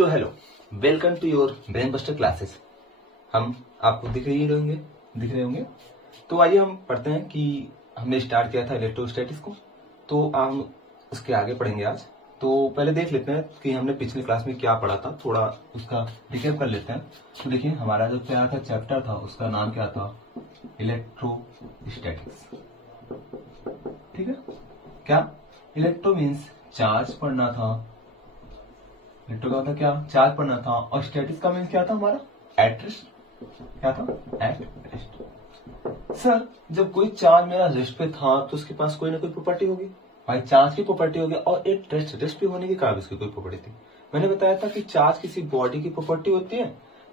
तो hello, welcome to your brain buster classes. हम आपको दिख रहे होंगे। तो आइए हम पढ़ते हैं कि हमने स्टार्ट किया था इलेक्ट्रोस्टैटिक्स को, तो हम उसके आगे पढ़ेंगे आज। तो पहले देख लेते हैं कि हमने पिछली क्लास में क्या पढ़ा था, थोड़ा उसका रिकैप कर लेते हैं। तो देखिए, हमारा जो क्या था चैप्टर था, उसका नाम क्या था, इलेक्ट्रोस्टैटिक्स। ठीक है, क्या इलेक्ट्रो मीन्स चार्ज पढ़ना था, इलेक्ट्रो का मतलब क्या, चार्ज पढ़ना था। और स्टैटिक्स का मीन्स क्या था हमारा, एट रेस्ट। क्या था, एट रेस्ट। सर जब कोई चार्ज मेरा रेस्ट पे था तो उसके पास कोई ना कोई प्रॉपर्टी होगी, भाई चार्ज की प्रॉपर्टी होगी, और एक रेस्ट पे होने के कारण उसकी कोई प्रॉपर्टी थी। मैंने बताया था कि चार्ज किसी बॉडी की प्रॉपर्टी होती है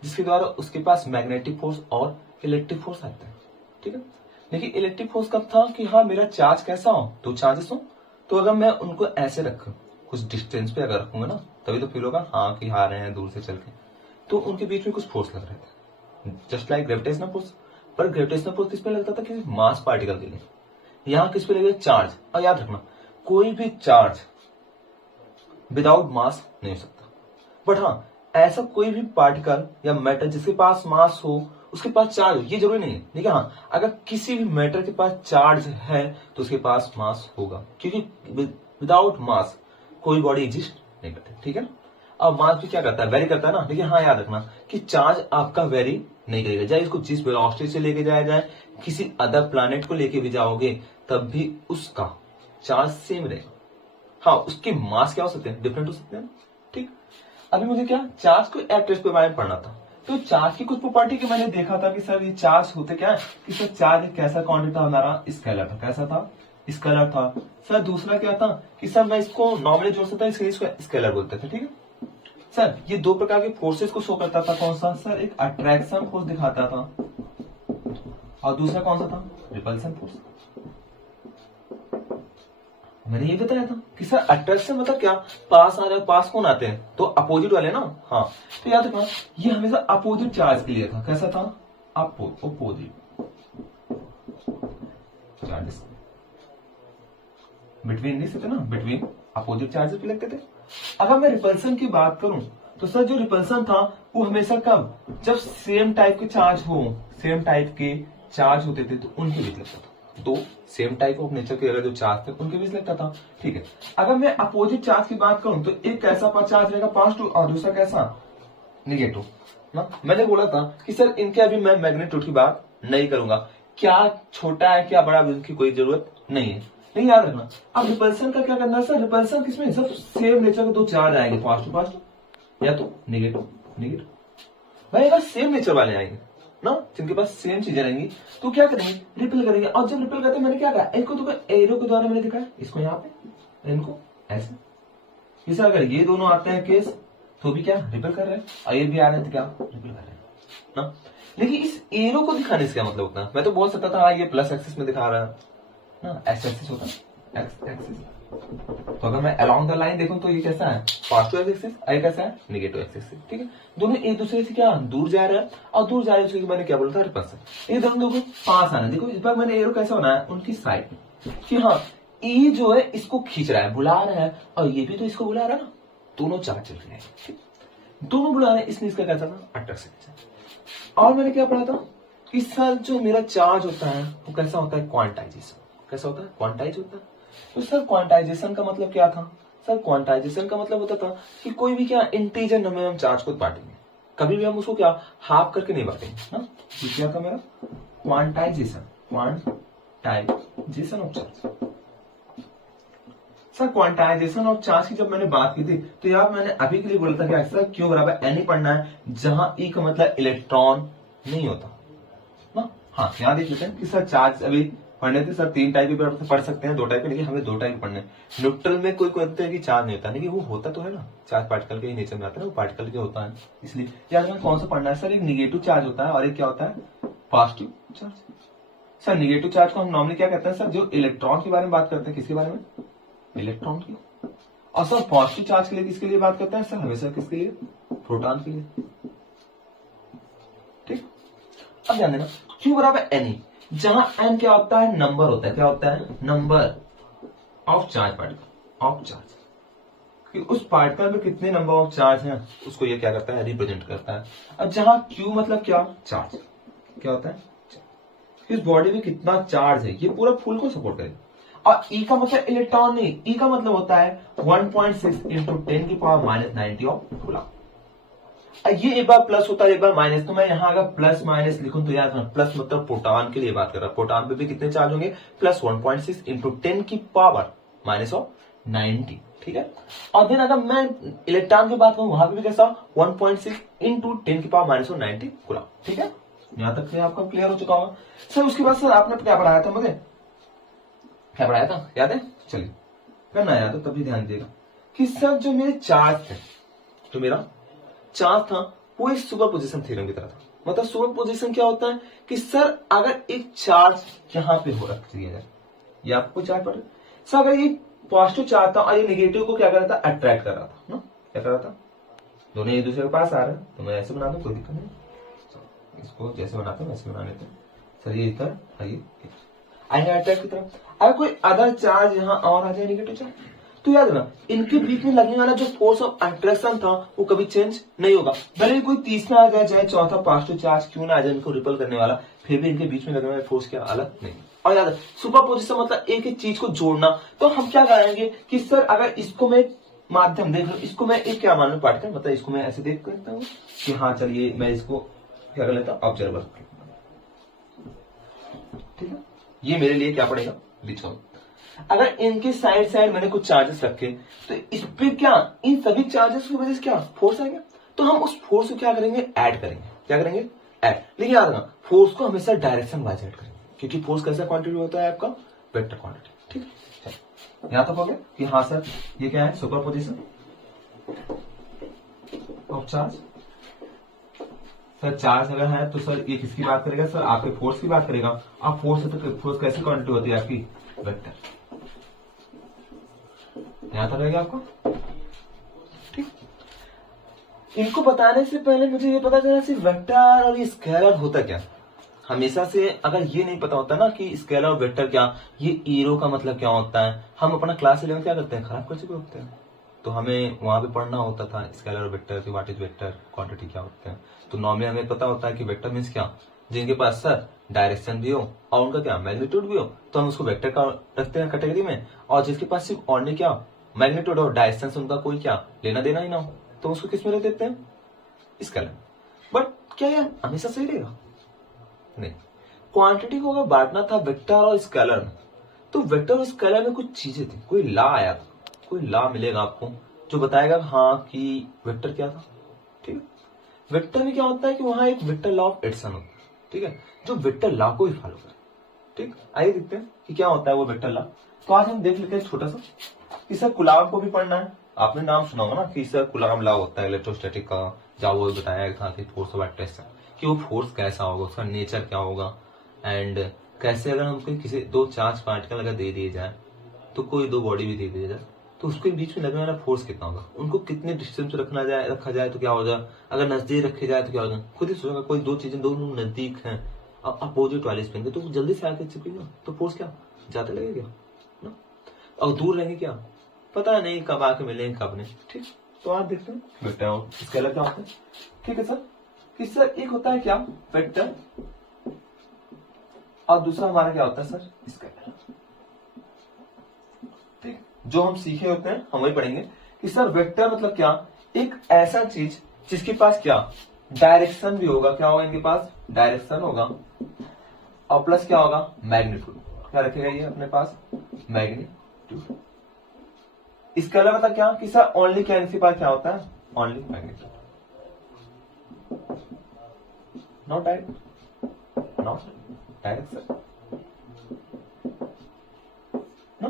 जिसके द्वारा उसके पास मैग्नेटिक फोर्स और इलेक्ट्रिक फोर्स आता है। ठीक है, लेकिन इलेक्ट्रिक फोर्स कब था कि हाँ मेरा चार्ज कैसा हो, दो चार्जेस हो, तो अगर मैं उनको ऐसे रखूं, कुछ डिस्टेंस पे अगर रखूंगा ना, तभी तो फील होगा हाँ कि आ रहे हैं दूर से चल के, तो उनके बीच में कुछ फोर्स लग रहे थे, जस्ट लाइक ग्रेविटेशनल फोर्स। पर ग्रेविटेशनल फोर्स किस पे लगता था, किसी मास पार्टिकल के लिए। यहाँ किस पे लगेगा, चार्ज। और याद रखना, कोई भी चार्ज विदाउट मास नहीं हो सकता। बट हाँ, ऐसा कोई भी पार्टिकल या मैटर जिसके पास मास हो, उसके पास चार्ज हो, ये जरूरी नहीं है। लेकिन हाँ, अगर किसी भी मैटर के पास चार्ज है तो उसके पास मास होगा, क्योंकि विदाउट मास कोई बॉडी एग्जिस्ट नहीं करती। ठीक है ना। अब मास भी क्या करता है, वेरी करता है ना। लेकिन हाँ याद रखना कि चार्ज आपका वेरी नहीं करेगा, चाहे इसको जिस वेलोसिटी से लेके जाया जाए, किसी अदर प्लैनेट को लेके भी जाओगे तब भी उसका चार्ज सेम रहेगा। हाँ, उसके मास क्या हो सकते हैं, डिफरेंट हो सकते हैं। ठीक, अभी मुझे क्या चार्ज को एट रेस्ट के बारे में पढ़ना था। तो चार्ज की कुछ प्रॉपर्टी के मैंने देखा था कि सर ये चार्ज होते क्या है, कि सर चार्ज एक कैसा क्वांटिटी था हमारा, स्केलर था। कैसा था, स्केलर था। सर दूसरा क्या था कि सर मैं इसको नॉर्मली जोड़ सकता, इसलिए इसको स्केलर बोलते थे। ठीक है सर, ये दो प्रकार के फोर्सेस को शो करता था। कौन सा सर, एक अट्रैक्शन फोर्स दिखाता था और दूसरा कौन सा था, रिपल्सन फोर्स। मैंने ये बताया था कि सर अट्रैक्शन मतलब क्या, पास आ रहे, पास कौन आते हैं, तो अपोजिट वाले ना। हाँ, तो याद रखना ये हमेशा अपोजिट चार्ज के लिए था। कैसा था, अपोजिट चार्जेस बिटवीन नहीं सकते ना, बिटवीन अपोजिट चार्जेस भी लगते थे। अगर मैं रिपल्सन की बात करूं तो सर जो रिपल्सन था वो हमेशा कब, जब सेम टाइप के चार्ज हो, सेम टाइप के चार्ज होते थे तो उनके बीच लगता था। दो सेम टाइप ऑफ नेचर के अगर जो चार्ज थे उनके बीच लगता था। ठीक है, अगर मैं अपोजिट चार्ज की बात करूं तो एक कैसा चार्ज रहेगा, पॉजिटिव, और दूसरा कैसा, निगेटिव ना। मैंने बोला था कि सर इनके अभी मैं मैग्नीट्यूड की बात नहीं करूंगा, क्या छोटा है क्या बड़ा, उनकी कोई जरूरत नहीं है। नहीं, याद रखना। अब रिपल्सन का क्या करना है सर, रिपल्सन किसमें, सब सेम नेचर के दो चार्ज आएंगे, पॉजिटिव या तो निगेटिव। भाई अगर सेम नेचर वाले आएंगे ना, जिनके पास सेम चीजें रहेंगी, तो क्या करेंगे, रिपल करेंगे। और जब रिपल करते मैंने क्या कहा, इसको तो एरो के द्वारा मैंने दिखाया, इसको यहाँ पे, इनको ऐसे। इसे अगर ये दोनों आते हैं केस तो भी क्या रिपल कर रहे हैं, और ये भी आ रहे हैं तो क्या रिपल कर रहे हैं ना। लेकिन इस एरो को दिखाने से क्या मतलब होता है, मैं तो बोल सकता था हाँ ये प्लस एक्सिस में दिखा रहा है ना, एक्स एक्सिस होता है, एक्स एक्सिस। तो अगर मैं अलोंग द लाइन देखूं तो ये कैसा है, पॉजिटिव एक्सिस, ये कैसा है, नेगेटिव एक्सिस। ठीक है, दोनों एक दूसरे से क्या दूर जा रहा है, और दूर जा रहे हैं, मैंने क्या बोला था, रिपल्सन। ये दोनों लोगों पास आना, देखो इस बार मैंने एरो कैसा होना है, उनकी साइड में, कि हाँ ये जो है इसको खींच रहा है, बुला रहा है, और ये भी तो इसको बुला रहा है ना, दोनों चार्ज चल रहे हैं, दोनों बुला रहे हैं, इसलिए इसका कैसा था, अट्रैक्शन। और मैंने क्या पढ़ा था कि सर जो मेरा चार्ज होता है वो कैसा होता है, क्वांटाइजेशन। कैसा होता है, क्वांटाइज होता है। तो सर क्वांटाइजेशन का मतलब क्या था, सर क्वांटाइजेशन का मतलब होता था कि कोई भी क्या इंटीजर नंबर में हम चार्ज को बांटेंगे, कभी भी हम उसको क्या हाफ करके नहीं बांटेंगे ना। तो क्या था मेरा quantization of charge. Sir quantization of charge की जब मैंने बात की थी तो यार मैंने अभी के लिए बोला था कि अक्सर क्यू बराबर एन ही पढ़ना है, जहां ई का मतलब इलेक्ट्रॉन नहीं होता ना। हाँ, यहाँ देख लेते हैं कि सर चार्ज अभी पढ़ने थे, सर तीन टाइप के पढ़ सकते हैं, दो टाइप के, लेकिन हमें दो टाइप पढ़ने। न्यूट्रल में कोई कहते हैं कि चार्ज नहीं होता, लेकिन वो होता तो है ना, चार्ज पार्टिकल के ही नेचर में आता है ना, वो पार्टिकल के होता है। इसलिए यार हमें कौन सा पढ़ना है सर, एक निगेटिव चार्ज होता है और एक क्या होता है, positive charge. Sir negative charge को हम नॉर्मली क्या कहते हैं सर, जो इलेक्ट्रॉन के बारे में बात करते हैं, किसके बारे में, इलेक्ट्रॉन की। और सर पॉजिटिव चार्ज के लिए किसके लिए बात करते हैं सर, हमेशा किसके लिए, प्रोटॉन के लिए। ठीक, अब ध्यान देना, क्यू बराबर एन ई, जहां एन क्या होता है, नंबर होता है, क्या होता है, number of charge particle, of charge. कि उस पार्टिकल में कितने नंबर ऑफ चार्ज हैं, उसको ये क्या करता है, रिप्रेजेंट करता है। अब जहां Q मतलब क्या, चार्ज, क्या होता है, इस बॉडी में कितना चार्ज है, ये पूरा फुल को सपोर्ट करेगा। और E का मतलब इलेक्ट्रॉन नहीं, E का मतलब होता है 1.6 इंटू 10 की पावर माइनस 90 ऑफ कूलम। ये एक बार प्लस होता है एक बार माइनस, तो मैं यहाँ अगर प्लस माइनस लिखूं तो याद रखना, प्लस मतलब प्रोटॉन के लिए बात कर रहा है, प्रोटॉन पे भी कितने चार्ज होंगे, प्लस 1.6 इंटू 10 की पावर माइनस ऑफ 90, ठीक है। और देन अगर मैं इलेक्ट्रॉन की बात करूं वहां पे भी कैसा, 1.6 इंटू 10 की पावर माइनस ऑफ 90 कूलम, ठीक है। यहां तक आपका क्लियर हो चुका होगा सर। उसके बाद सर आपने क्या पढ़ाया था मुझे, क्या पढ़ाया था याद है, चलिए करना याद हो तभी ध्यान देगा कि सर जो मेरे चार्ज थे, जो मेरा चार्ज था वो एक सुपर पोजिशन थ्योरम की तरह था। मतलब सुपर पोजिशन क्या होता है कि सर अगर एक चार्ज यहां पे हो रख दिया जाए, ये आपको चार्ज पढ़ सर, अगर ये पॉजिटिव चार्ज था और ये नेगेटिव को क्या कर रहा था, अट्रैक्ट कर रहा था ना, क्या कर रहा था, दोनों एक दूसरे के पास आ रहे हैं, तो मैं ऐसे बना दूं कोई दिक्कत नहीं, इसको जैसे बनाते हैं वैसे बना लेते हैं सर। ये इधर आइए आएंगे अट्रैक्ट की तरफ। अगर कोई अदर चार्ज यहाँ और आ जाए नेगेटिव चार्ज, तो याद रखना इनके बीच में लगने वाला जो फोर्स ऑफ अट्रैक्शन था वो कभी चेंज नहीं होगा। भले ही कोई तीसरा आ जाए चाहे चौथा पॉजिटिव चार्ज क्यों ना आ जाए इनको रिपल करने वाला, फिर भी इनके बीच में लगने वाला फोर्स क्या अलग नहीं। और याद सुपर पोजिशन मतलब एक ही चीज को जोड़ना। तो हम क्या करेंगे कि सर अगर इसको मैं माध्यम देख लो, इसको मैं एक क्या मान लू पार्टिकल, मतलब इसको मैं ऐसे देख करता हूँ कि हाँ चलिए मैं इसको क्या कर लेता हूँ, ऑब्जर्वर, ठीक है। ये मेरे लिए क्या पड़ेगा, लिखो। अगर इनके साइड साइड मैंने कुछ चार्जेस रखे तो इस पे क्या, इन सभी चार्जेस की वजह से क्या फोर्स आएगा, तो हम उस फोर्स को क्या करेंगे, ऐड करेंगे, क्या करेंगे, ऐड। लेकिन याद रखना फोर्स को हमेशा डायरेक्शन वाइज ऐड करेंगे, क्योंकि फोर्स कैसा क्वांटिटी होता है आपका, वेक्टर क्वांटिटी, ठीक है। यहां तक हो गया कि हाँ सर ये क्या है, super position of charge. Sir charge अगर है तो सर ये किसकी बात करेगा, सर आपके फोर्स की बात करेगा। अब फोर्स है तो फोर्स कैसी क्वांटिटी होती है आपकी, वेक्टर। यहां तक रहेगा आपको, ठीक। इनको बताने से पहले मुझे ये पता चला सिर्फ वेक्टर और ये स्केलर होता क्या। हमेशा से अगर ये नहीं पता होता ना कि स्केलर और वेक्टर क्या, ये एरो का मतलब क्या होता है, हम अपना क्लास 11 क्या करते हैं, खराब कर चुके होते हैं। तो हमें वहां पे पढ़ना होता था स्केलर और वेक्टर की, व्हाट इज वेक्टर, क्वांटिटी क्या होते हैं। तो नॉर्मली हमें पता होता है कि वेक्टर मीन्स क्या, जिनके पास सर डायरेक्शन भी हो और उनका क्या मैग्नीट्यूड भी हो, तो हम उसको वेक्टर का रखते हैं कैटेगरी में। और जिसके पास सिर्फ ओनली क्या मैग्नीट्यूड और डायरेक्शन से उनका कोई क्या लेना देना ही ना हो, तो उसको किस में रख देते हैं, स्केलर। बट क्या यार हमेशा सही रहेगा, नहीं। क्वांटिटी को अगर बांटना था वेक्टर और स्केलर में, तो वेक्टर और स्केलर में कुछ चीजें थी, कोई लॉ आया था, कोई लॉ मिलेगा आपको जो बताएगा हाँ कि वेक्टर क्या था, ठीक है। वेक्टर में क्या होता है कि वहां एक वेक्टर लॉ ऑफ एडिशन होता है, ठीक है, जो वेक्टर लॉ को भी फॉलो करे, ठीक। आइए देखते हैं कि क्या होता है वो वेक्टर लॉ। तो आज हम देख लेते हैं छोटा सा कि सर कूलॉम को भी पढ़ना है। आपने नाम सुना होगा ना कि सर कूलॉम लॉ होता है इलेक्ट्रोस्टैटिक का, जहाँ वो बताया था कि फोर्स ऑफ अट्रैक्शन, कि वो फोर्स कैसा होगा, उसका नेचर क्या होगा, एंड कैसे अगर हमको किसी दो चार्ज पार्टिकल अगर दे दिए जाए, तो कोई दो बॉडी भी दे दिया जाए, तो उसके बीच में लगने वाला फोर्स कितना होगा, उनको कितने डिस्टेंस पे रखा जाए तो क्या होगा, अगर नजदीक रखे जाए तो क्या होगा। खुद ही सोचेगा कोई दो चीजें दोनों नजदीक हैं, अपोजिट वाले स्पिन के, तो जल्दी से आके चिपकेगा, तो फोर्स क्या ज्यादा लगेगा ना। और दूर रहेंगे क्या पता नहीं कब आके मिलेंगे कब नहीं, ठीक। तो आप देखते हैं वेक्टर स्केलर क्या होता है, ठीक है सर। कि सर एक होता है क्या वेक्टर और दूसरा हमारा क्या होता है सर, स्केलर, ठीक। जो हम सीखे होते हैं हम वही पढ़ेंगे कि सर वेक्टर मतलब क्या, एक ऐसा चीज जिसके पास क्या डायरेक्शन भी होगा, क्या होगा इनके पास डायरेक्शन होगा, और प्लस क्या होगा मैग्नीट्यूड, क्या रखेगा ये अपने पास मैग्नीट्यूड। स्केलर मतलब क्या कि सर ओनली क्या इनके पास क्या होता है, only magnitude, not direct, not direct sir, no.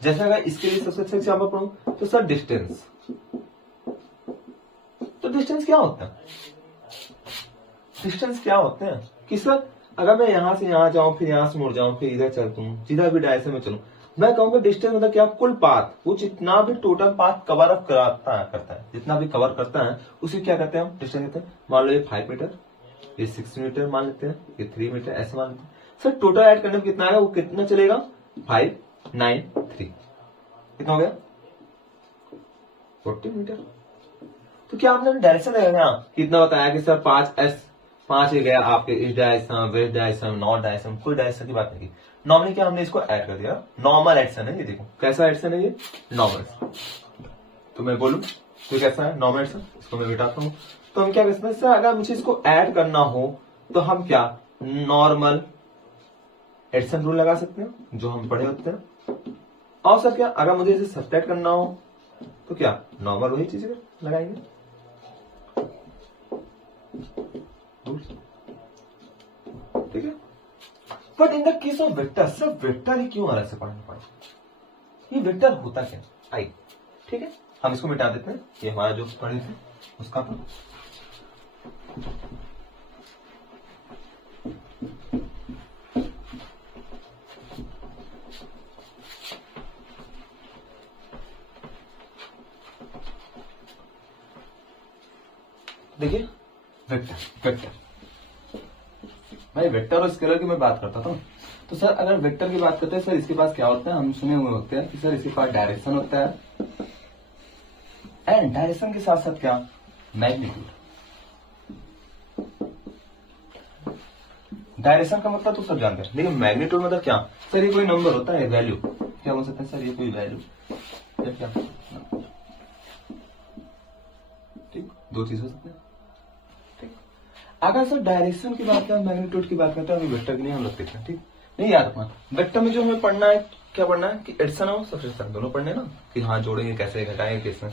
जैसे अगर इसके लिए सबसे अच्छा एग्जाम्पल पढ़ूं तो सर डिस्टेंस, तो डिस्टेंस क्या होता है, डिस्टेंस क्या होते हैं कि सर अगर मैं यहां से यहां जाऊं फिर यहां से मुड़ जाऊं फिर इधर चलता हूं सीधा भी डायरेक्शन में चलूं, मैं कहूंगा डिस्टेंस मतलब क्या, कुल पाथ, वो जितना भी टोटल पाथ कवर अप करता है, जितना भी कवर करता है उसे क्या कहते हैं हम डिस्टेंस कहते हैं। मान लो ये 5 मीटर, ये 6 मीटर मान लेते हैं, ये 3 मीटर ऐसे मान लेते हैं। सर टोटल ऐड करने में कितना आएगा, वो कितना चलेगा 5 9 3, कितना हो गया 40 मीटर। तो क्या आपने डायरेक्शन लगाया कितना बताया कि सर 5 ही गया आपके इस direction, west direction, north direction, कोई डायरेक्शन की बात नहीं की। नॉर्मली क्या हमने इसको ऐड कर दिया, नॉर्मल एडिशन है ये। देखो कैसा एडिशन है ये, नॉर्मल। तो मैं बोलूं तो कैसा है नॉर्मल एडिशन, इसको मैं बिठाता हूं। तो हम क्या कर सकते हैं सर, अगर मुझे इसको ऐड करना हो तो हम क्या नॉर्मल एडिशन रूल लगा सकते हैं जो हम पढ़े होते हैं। और सर क्या अगर मुझे इसे सब्ट्रैक्ट करना हो तो क्या नॉर्मल वही चीज लगाएंगे। ठीक है। But in the case of vector, सिर्फ वेक्टर ही क्यों अलग से पढ़ना पड़े, ये वेक्टर होता क्या आई। ठीक है, हम इसको मिटा देते हैं, ये हमारा जो पढ़े थे उसका। देखिए वेक्टर भाई, वेक्टर और स्केलर की मैं बात करता था। तो सर अगर वेक्टर की बात करते हैं सर, इसके पास क्या होता है, हम सुने हुए होते हैं कि सर इसके पास डायरेक्शन होता है, एंड डायरेक्शन के साथ साथ क्या मैग्नीट्यूड। डायरेक्शन का मतलब तो सब जानते हैं, लेकिन मैग्नीट्यूड मतलब क्या सर, ये कोई नंबर होता है, वैल्यू क्या बोल सकते हैं सर, ये कोई वैल्यू या क्या। ठीक, दो चीज हो सकते हैं। अगर सर डायरेक्शन की बात करें, मैग्नीट्यूड की बात करते हैं, अभी वेक्टर की नहीं हम लोग देखते हैं। ठीक, नहीं याद रखना वेक्टर में जो हमें पढ़ना है, क्या पढ़ना है कि एडिशन और सब्ट्रैक्शन दोनों पढ़ने ना, कि हाँ जोड़ेंगे कैसे, घटाएंगे कैसे,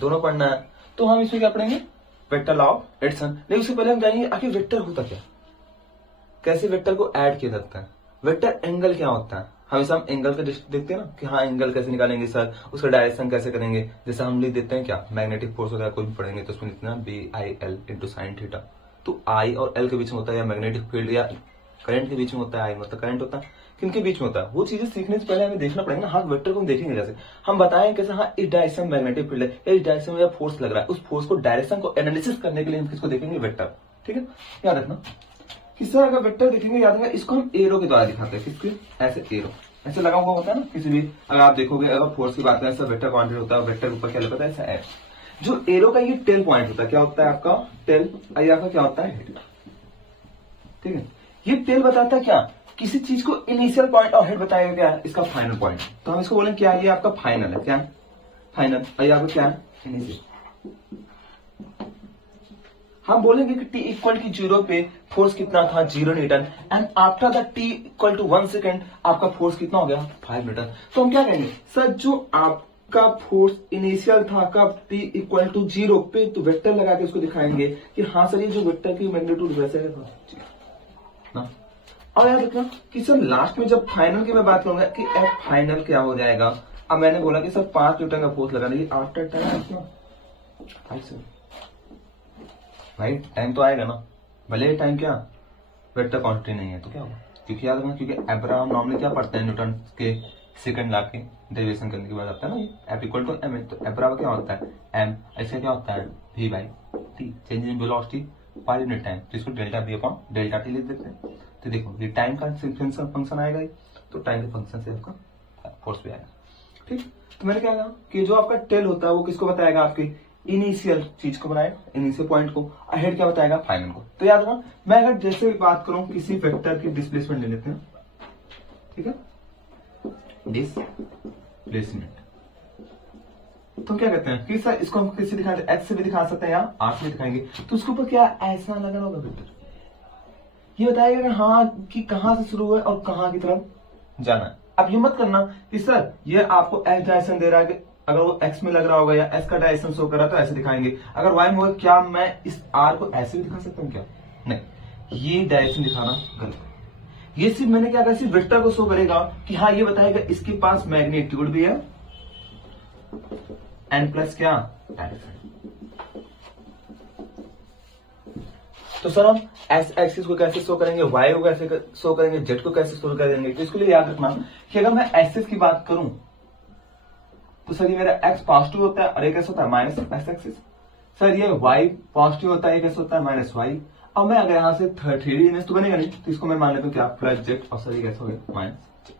दोनों पढ़ना है। तो हम इसमें क्या पढ़ेंगे, वेक्टर लॉ ऑफ एडिशन। लेकिन उससे पहले हम जाएंगे आखिर वेक्टर होता क्या, कैसे वेक्टर को ऐड किया जाता है, वेक्टर एंगल क्या होता है। हमेशा हम एंगल का देखते हैं ना कि हाँ एंगल कैसे निकालेंगे सर, उसका डायरेक्शन कैसे करेंगे। जैसे हम लिख देते हैं क्या, मैग्नेटिक फोर्स वगैरह कोई भी पढ़ेंगे तो उसमें लिखना BIL इंटू साइन थीटा। तो I और L के बीच में होता है, या मैग्नेटिक फील्ड या करंट के बीच में होता है, I मतलब करंट होता है, किनके बीच में होता है, वो चीजें सीखने से पहले हमें देखना पड़ेगा ना। हाँ वेक्टर को हम देखेंगे, जैसे हम बताएं कैसे, हाँ इस डायरेक्शन में मैग्नेटिक फील्ड है, इस डायरेक्शन में फोर्स लग रहा है, उस फोर्स को डायरेक्शन को एनालिसिस करने के लिए हम किसको देखेंगे, वेक्टर। ठीक है, याद रखना कि सर अगर वेक्टर देखेंगे, याद रखना इसको हम एरो के द्वारा दिखाते हैं। किसके, ऐसे एरो ऐसे लगा हुआ होता है ना किसी भी, अगर आप देखोगे अगर फोर्स की बात करें सर, वेक्टर क्वांटिटी होता है, वेक्टर के ऊपर क्या लगता है ऐसा है। जो एरो का ये टेल पॉइंट होता है, क्या होता है आपका टेल, आपका क्या होता है हेड। ठीक है, ये टेल बताता है क्या, किसी चीज को इनिशियल पॉइंट, और हेड बताएगा क्या इसका फाइनल पॉइंट। तो हम इसको बोलेंगे क्या, ये आपका फाइनल है, क्या फाइनल, और ये आपका क्या है इनिशियल। हम बोलेंगे कि t इक्वल टू 0 पे फोर्स कितना था, 0 newton, and after the t equal to 1 second आपका फोर्स कितना हो गया, 5 न्यूटन। तो हम क्या कहेंगे सर, जो आपका फोर्स इनिशियल था कब, t इक्वल टू 0 पे, तो वेक्टर लगा के उसको दिखाएंगे कि हाँ सर ये जो वेक्टर की मैग्नीट्यूड वैसे था ना। और याद रखना कि सर लास्ट में जब फाइनल की मैं बात करूंगा कि एफ फाइनल क्या हो जाएगा। अब मैंने बोला कि सर 5 न्यूटन का फोर्स लगा, लेकिन आफ्टर टाइम कितना, भाई टाइम तो आएगा ना, भले टाइम क्या वेक्टर क्वांटिटी नहीं है तो क्या होगा, क्योंकि याद रखना क्योंकि एब्रा हम नॉर्मली क्या पढ़ते हैं, न्यूटन के सेकंड ला के डेरिवेशन करने के बाद आता है ना एफ इक्वल टू एम, तो एब्रा क्या होता है एम, ऐसे क्या होता है V by T, change in velocity per unit time, तो इसको delta V upon delta T लिख देते हैं। तो देखो ये टाइम का फंक्शन आएगा, तो टाइम के फंक्शन से आपका फोर्स भी आएगा। ठीक, तो मैंने क्या कहा कि जो आपका टेल होता है वो किसको बताएगा, आपके इनिशियल चीज को बनाएगा, इनिशियल पॉइंट को, हेड क्या बताएगा फाइनल को। तो याद रखना, मैं अगर जैसे बात करूं किसी वेक्टर की डिस्प्लेसमेंट ले लेते हैं, ठीक है, डिस्प्लेसमेंट, तो क्या कहते हैं कि सर इसको हम किससे दिखाते हैं, एक्स से भी दिखा सकते हैं या आर से दिखाएंगे। तो उसके ऊपर क्या ऐसा लगा होगा वेक्टर, ये बताएगा कि हाँ कि कहां से शुरू हुआ और कहां की तरफ जाना है। अब ये मत करना कि सर ये आपको एक्स डायरेक्शन दे रहा है, कि अगर वो एक्स में लग रहा होगा या एक्स का डायरेक्शन शो कर रहा है तो ऐसे दिखाएंगे, अगर वाई में होगा, क्या मैं इस आर को ऐसे भी दिखा सकता हूँ क्या, नहीं, ये डायरेक्शन दिखाना गलत है। ये सिर्फ मैंने क्या कहा, सिर्फ वेक्टर को शो करेगा कि हाँ ये बताएगा इसके पास मैग्नीट्यूड भी है एन प्लस क्या डायरेक्शन। तो सर हम एस एक्सिस को कैसे शो करेंगे, वाई को कैसे शो करेंगे, जेड को कैसे शो करेंगे। तो इसके लिए याद रखना कि अगर मैं एक्सिस की बात करूं तो सर ये मेरा एक्स पॉजिटिव होता है और ये कैसे होता है माइनस एक्स एक्सिस। सर ये वाई पॉजिटिव होता है, ये कैसे होता है माइनस वाई। अब मैं अगर यहाँ से 3D इमेज तो बनेगा नहीं, तो इसको मैं मान लेता हूँ क्या प्लस जेड, और सर ये कैसे हो गया माइनस।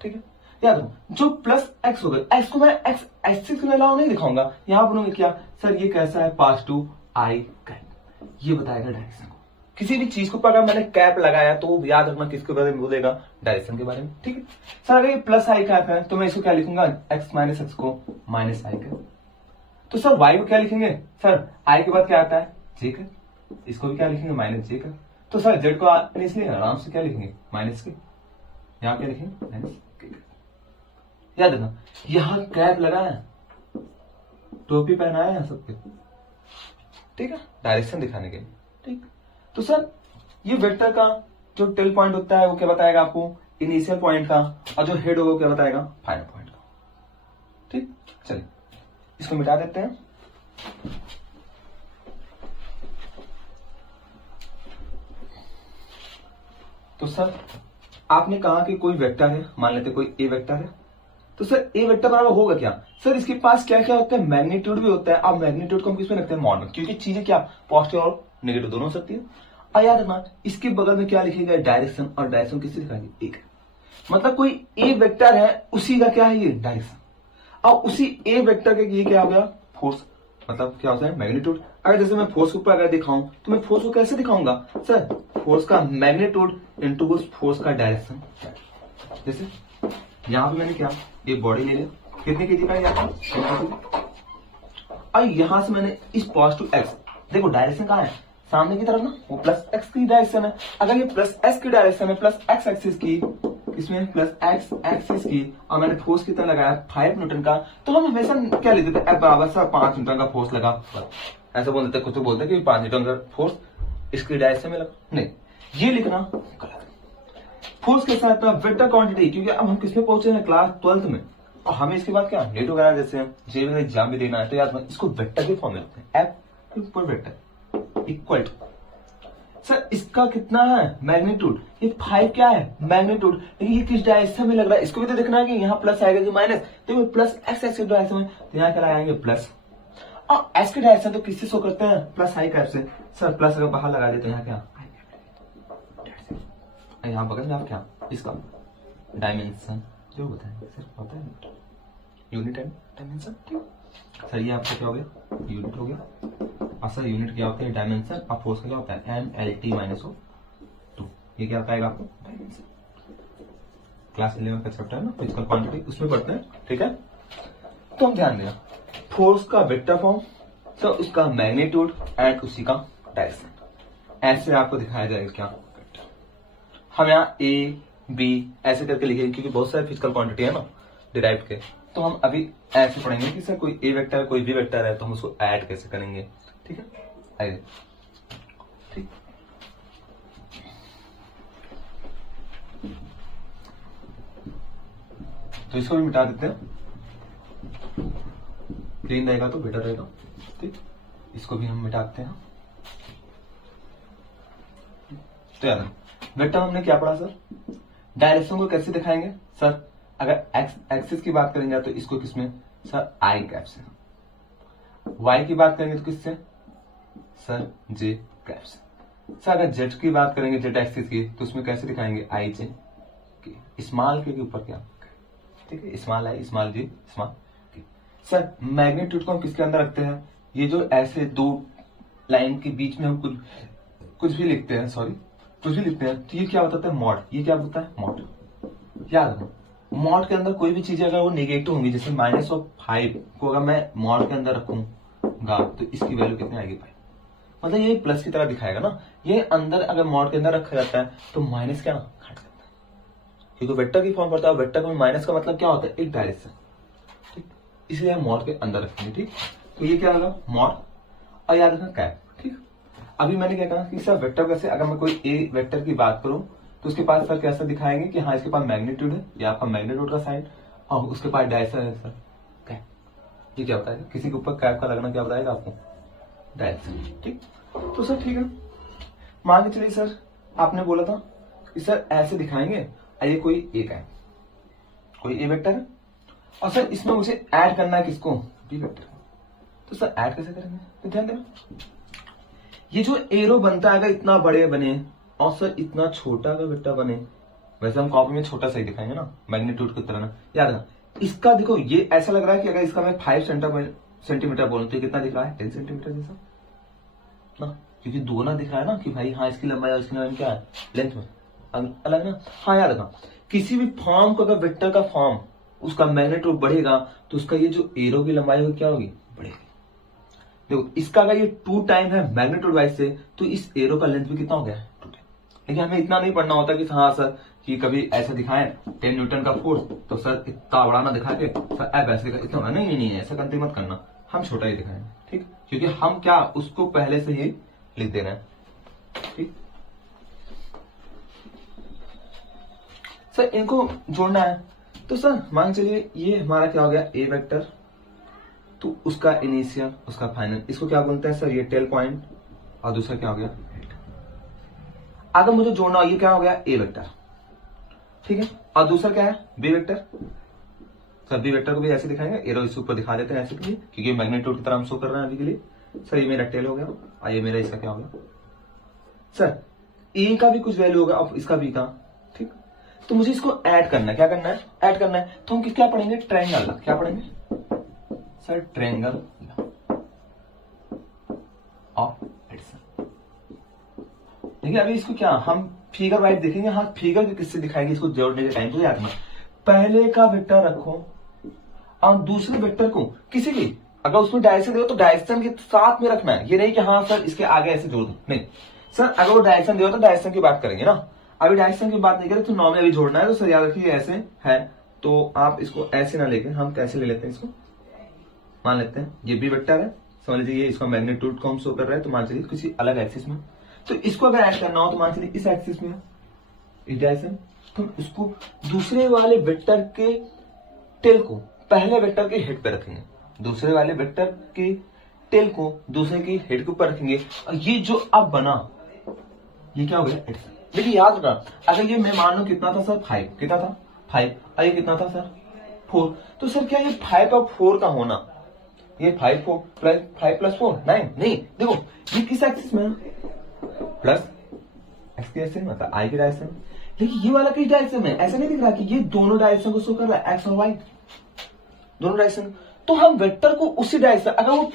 ठीक है, याद रखो जो प्लस एक्स होगा, एक्स को मैं एक्स एक्सिस के अलावा नहीं दिखाऊंगा, यहां बोलूंगा क्या सर ये कैसा है, पास टू आई कैप, ये बताएगा डायरेक्शन को। किसी भी चीज को अगर मैंने कैप लगाया तो याद रखना किसके बारे में बोलेगा, डायरेक्शन के बारे में, ठीक है। सर अगर ये प्लस आई कैप है तो मैं इसको क्या लिखूंगा, एक्स माइनस एक्स को माइनस आई कैप। तो सर वाई को क्या लिखेंगे, सर आई के बाद क्या आता है, जे कैप, इसको भी क्या लिखेंगे, माइनस जे कैप। तो सर जेड को इसलिए आराम से क्या लिखेंगे, माइनस के, यहां क्या लिखेंगे, माइनस के। याद रखना यहां कैप लगा है, टोपी पहनाया है सबके, ठीक है, डायरेक्शन दिखाने के लिए, ठीक। तो सर ये वेक्टर का जो टेल पॉइंट होता है वो क्या बताएगा आपको, इनिशियल पॉइंट का, और जो हेड होगा वो क्या बताएगा, फाइनल पॉइंट का, ठीक। चलिए इसको मिटा देते हैं। तो सर आपने कहा कि कोई वेक्टर है, मान लेते कोई ए वेक्टर है, तो सर ए वेक्टर बराबर होगा क्या, सर इसके पास क्या क्या होता है, मैग्नीट्यूड भी होता है। अब मैग्नीट्यूड को हम किसमें रखते हैं, मॉड में, क्योंकि चीजें क्या पॉजिटिव और नेगेटिव दोनों हो सकती है। और याद रखना इसके बगल में क्या लिखेगा, डायरेक्शन, और डायरेक्शन किससे दिखाएगी, एक, मतलब कोई ए वेक्टर है उसी का क्या है ये डायरेक्शन, और उसी ए वेक्टर का ये क्या हो गया, फोर्स, मतलब क्या होता है, मैग्नीट्यूड। अगर जैसे मैं फोर्स के ऊपर अगर दिखाऊं तो मैं फोर्स को कैसे दिखाऊंगा, सर फोर्स का मैग्नीट्यूड इंटू उस फोर्स का डायरेक्शन। जैसे यहां पे मैंने क्या, ये बॉडी ले लिया, कितने केजी का है, और यहां से मैंने इस पॉजिटिव एक्स, देखो डायरेक्शन कहां है, सामने की तरफ ना, वो प्लस एक्स की डायरेक्शन है। अगर ये प्लस एक्स की डायरेक्शन है, प्लस एक्स एक्सिस की, इसमें प्लस एक्स एक्सिस की, और मैंने फोर्स कितना लगाया 5 न्यूटन का, तो हम हमेशा क्या लेते थे, एफ बराबर सर 5 न्यूटन का फोर्स लगा, ऐसा बोल देते, कुछ तो बोलते कि 5 न्यूटन का फोर्स इसकी डायरेक्शन में लगा, नहीं ये लिखना गलत। फोर्स के साथ वेक्टर क्वांटिटी, क्योंकि अब हम किसमें पहुंचे हैं, क्लास 12th में, और हमें इसके बाद क्या नेट वगैरह जैसे जे वगैरह एग्जाम भी देना है, तो याद रखना इसको वेक्टर के फॉर्म में रखते हैं, एफ पर वेक्टर इक्वल टू, सर इसका कितना है मैग्नीट्यूड, ये 5 क्या है मैग्नीट्यूड, लेकिन ये किस डायरेक्शन में लग रहा है, इसको भी तो देखना है कि यहाँ प्लस आएगा कि माइनस, तो ये प्लस एक्स एक्स डायरेक्शन में, तो यहाँ क्या लगाएंगे प्लस, और एक्स के डायरेक्शन तो किससे शो करते हैं, प्लस आई कैप से। सर प्लस अगर बाहर लगा दे तो यहाँ क्या, यहाँ बगल में आप क्या, इसका डायमेंशन जो बताएंगे सर, होता है यूनिट एंड डायमेंशन, ठीक। सर ये आपका क्या हो गया, यूनिट हो गया, और सर यूनिट क्या होता है, डायमेंशन, और फोर्स का क्या होता है, MLT माइनस 2, ये क्या बताएगा आपको, डायमेंशन। क्लास 11 का चैप्टर है ना, फिजिकल क्वांटिटी, उसमें पढ़ते हैं, ठीक है। तो हम ध्यान देना फोर्स का वेक्टर फॉर्म, तो उसका मैग्नीट्यूड एंड उसी का डायरेक्शन, ऐसे आपको दिखाया जाएगा क्या, हम यहाँ ए बी ऐसे करके लिखेंगे, क्योंकि बहुत सारे फिजिकल क्वांटिटी है ना डिराइव के, तो हम अभी ऐसे पढ़ेंगे कि सर कोई ए वेक्टर है कोई बी वेक्टर है, तो हम उसको ऐड कैसे करेंगे, ठीक है, आइए, ठीक। तो इसको भी मिटा देते हैं, प्लेन रहेगा तो बेटर रहेगा, ठीक। इसको भी हम मिटाते हैं। तो यार वेक्टर हमने क्या पढ़ा सर, डायरेक्शन को कैसे दिखाएंगे, सर अगर एक्स एक्सिस की बात करेंगे तो इसको किसमें, सर आई कैप से, वाई की बात करेंगे तो किससे, सर जे कैप से। सर अगर जेड की बात करेंगे, जेड एक्सिस की, तो उसमें कैसे दिखाएंगे, आई जे के, स्मॉल के ऊपर क्या, ठीक है, small I small J small के। सर मैग्नीट्यूड को हम किसके अंदर रखते हैं, ये जो ऐसे दो लाइन के बीच में हम कुछ भी लिखते हैं, सॉरी कुछ भी लिखते हैं, तो ये क्या बताता है, मॉड, ये क्या होता है, मॉड। याद रखो मॉड के अंदर कोई भी चीजें अगर वो नेगेटिव होंगी, जैसे -5 को अगर मैं मॉड के अंदर रखूंगा तो इसकी वैल्यू कितनी आएगी, 5, मतलब ये प्लस की तरह दिखाएगा ना, ये अंदर अगर मॉड के अंदर रखा जाता है तो माइनस क्या हट जाता है, क्योंकि वेक्टर की फॉर्म पड़ता है, वेक्टर में माइनस का मतलब क्या होता है, एक डायरेक्शन, ठीक, इसलिए हम मॉड के अंदर रखेंगे, ठीक। तो ये क्या होगा, मॉड, और याद रखना कैप, ठीक। अभी मैंने क्या कहा कि सर वेक्टर कैसे, अगर मैं कोई ए वेक्टर की बात करूं तो उसके पास सर कैसा दिखाएंगे कि हाँ इसके पास मैग्नीट्यूड है, या आपका मैग्नीट्यूड का साइन, और उसके पास डायरेक्शन है सर कैप, ये क्या बताएगा, किसी के ऊपर कैप का लगना क्या बताएगा आपको, डायरेक्शन, ठीक। तो सर ठीक है, मान के चलिए सर आपने बोला था कि सर ऐसे दिखाएंगे, ये कोई एक है, कोई ए वेक्टर है, और सर इसमें मुझे ऐड करना है किसको, बी वेक्टर, तो सर ऐड कैसे करेंगे, तो ध्यान देना ये जो एरो बनता है अगर इतना बड़े बने और सर इतना छोटा अगर वेक्टर बने वैसे हम कॉपी में छोटा सा ही दिखाएंगे ना, मैग्नीट्यूड की तरह ना। याद रखना, इसका देखो ये ऐसा लग रहा है कि अगर इसका मैं 5 सेंटीमीटर बोलूं तो कितना दिख रहा है, 10 सेंटीमीटर जैसा ना, क्योंकि दोनों दिख रहा है ना कि भाई हाँ इसकी लंबाई और इसकी लंबाई क्या है, लेंथ में अलग ना। हाँ याद रखना, किसी भी फॉर्म को अगर वेक्टर का फॉर्म उसका मैग्नीट्यूड बढ़ेगा तो उसका ये जो एरो की लंबाई होगी क्या होगी, बढ़ेगी। देखो इसका अगर ये 2 टाइम है मैग्नीट्यूड वाइज से, तो इस एरो का लेंथ भी कितना हो गया है, 2 टाइम। लेकिन हमें इतना नहीं पढ़ना होता कि हाँ सर कि कभी ऐसा दिखाएं 10 न्यूटन का फोर्स तो सर इतना बड़ा ना दिखा के सर ऐप ऐसे दिखा, इतना नहीं नहीं नहीं ऐसा गलती मत करना, हम छोटा ही दिखाएंगे, ठीक। क्योंकि हम क्या उसको पहले से ही लिख देना है, ठीक। सर इनको जोड़ना है तो सर मान चलिए ये हमारा क्या हो गया, ए वेक्टर, तो उसका इनिशियल उसका फाइनल, इसको क्या बोलते हैं सर, ये टेल पॉइंट, और दूसरा क्या हो गया हेड। अगर मुझे जोड़ना हो, ये क्या हो गया ए वेक्टर, ठीक है, और दूसरा क्या है B vector. Sir B vector को भी ऐसे दिखाएंगे, एरो इसके ऊपर दिखा देते हैं ऐसे के लिए, क्योंकि मैग्नीट्यूड की तरह हम शो कर रहे हैं अभी के लिए। सर ये मेरा टेल हो गया, और ये मेरा इसका क्या हो गया सर, ए का भी कुछ वैल्यू होगा और इसका बी का, ठीक। तो मुझे इसको ऐड करना है, क्या करना है, ऐड करना है। तो हम क्या पढ़ेंगे, ट्रायंगल, क्या पढ़ेंगे सर, ट्रायंगल ऑफ एडिशन। देखिए अभी इसको क्या हम फिगर वाइज देखेंगे, हाँ फिगर भी किससे दिखाएंगे इसको जोड़ने के टाइम। तो याद रखना, पहले का वेक्टर रखो और दूसरे वेक्टर को किसी की अगर उसमें डायरेक्शन दे तो डायरेक्शन के साथ में रखना है, ये नहीं कि हाँ सर इसके आगे ऐसे जोड़ दो, नहीं सर। अगर वो डायरेक्शन दे तो डायरेक्शन की बात करेंगे ना, अभी डायरेक्शन की बात नहीं करें तो नॉर्मल अभी जोड़ना है। तो सर याद रखिए ऐसे है, तो आप इसको ऐसे ना लेके हम कैसे ले लेते हैं, इसको मान लेते हैं ये भी वेक्टर है, समझ लीजिए इसका मैग्नीट्यूड को हम शो कर रहे हैं, तो मान चलिए किसी अलग एक्सिस में। तो इसको अगर ऐड करना हो तो मान चलिए इस एक्सिस में इस डायरेक्शन, तो उसको दूसरे वाले वेक्टर के टेल को पहले वेक्टर के हेड पे रखेंगे, दूसरे वाले वेक्टर के टेल को दूसरे की हेड के ऊपर रखेंगे, और ये जो अब बना ये क्या हो गया एडिशन। लेकिन याद रखना, अगर ये मैं मान लू कितना था सर 5, कितना था 5, और ये कितना था सर 4, तो सर क्या ये 5 और 4 का होना, ये 5 प्लस 4 9, नहीं देखो ये किस एक्सिस में प्लस एक्स की डायरेक्शन मतलब आई की डायरेक्शन, लेकिन ये वाला किस डायरेक्शन में, ऐसा नहीं दिख रहा कि ये दोनों डायरेक्शन को शो कर रहा है, एक्स और वाई दोनों डायरेक्शन। तो हम वेक्टर को उसी डायरेक्शन, अगर वो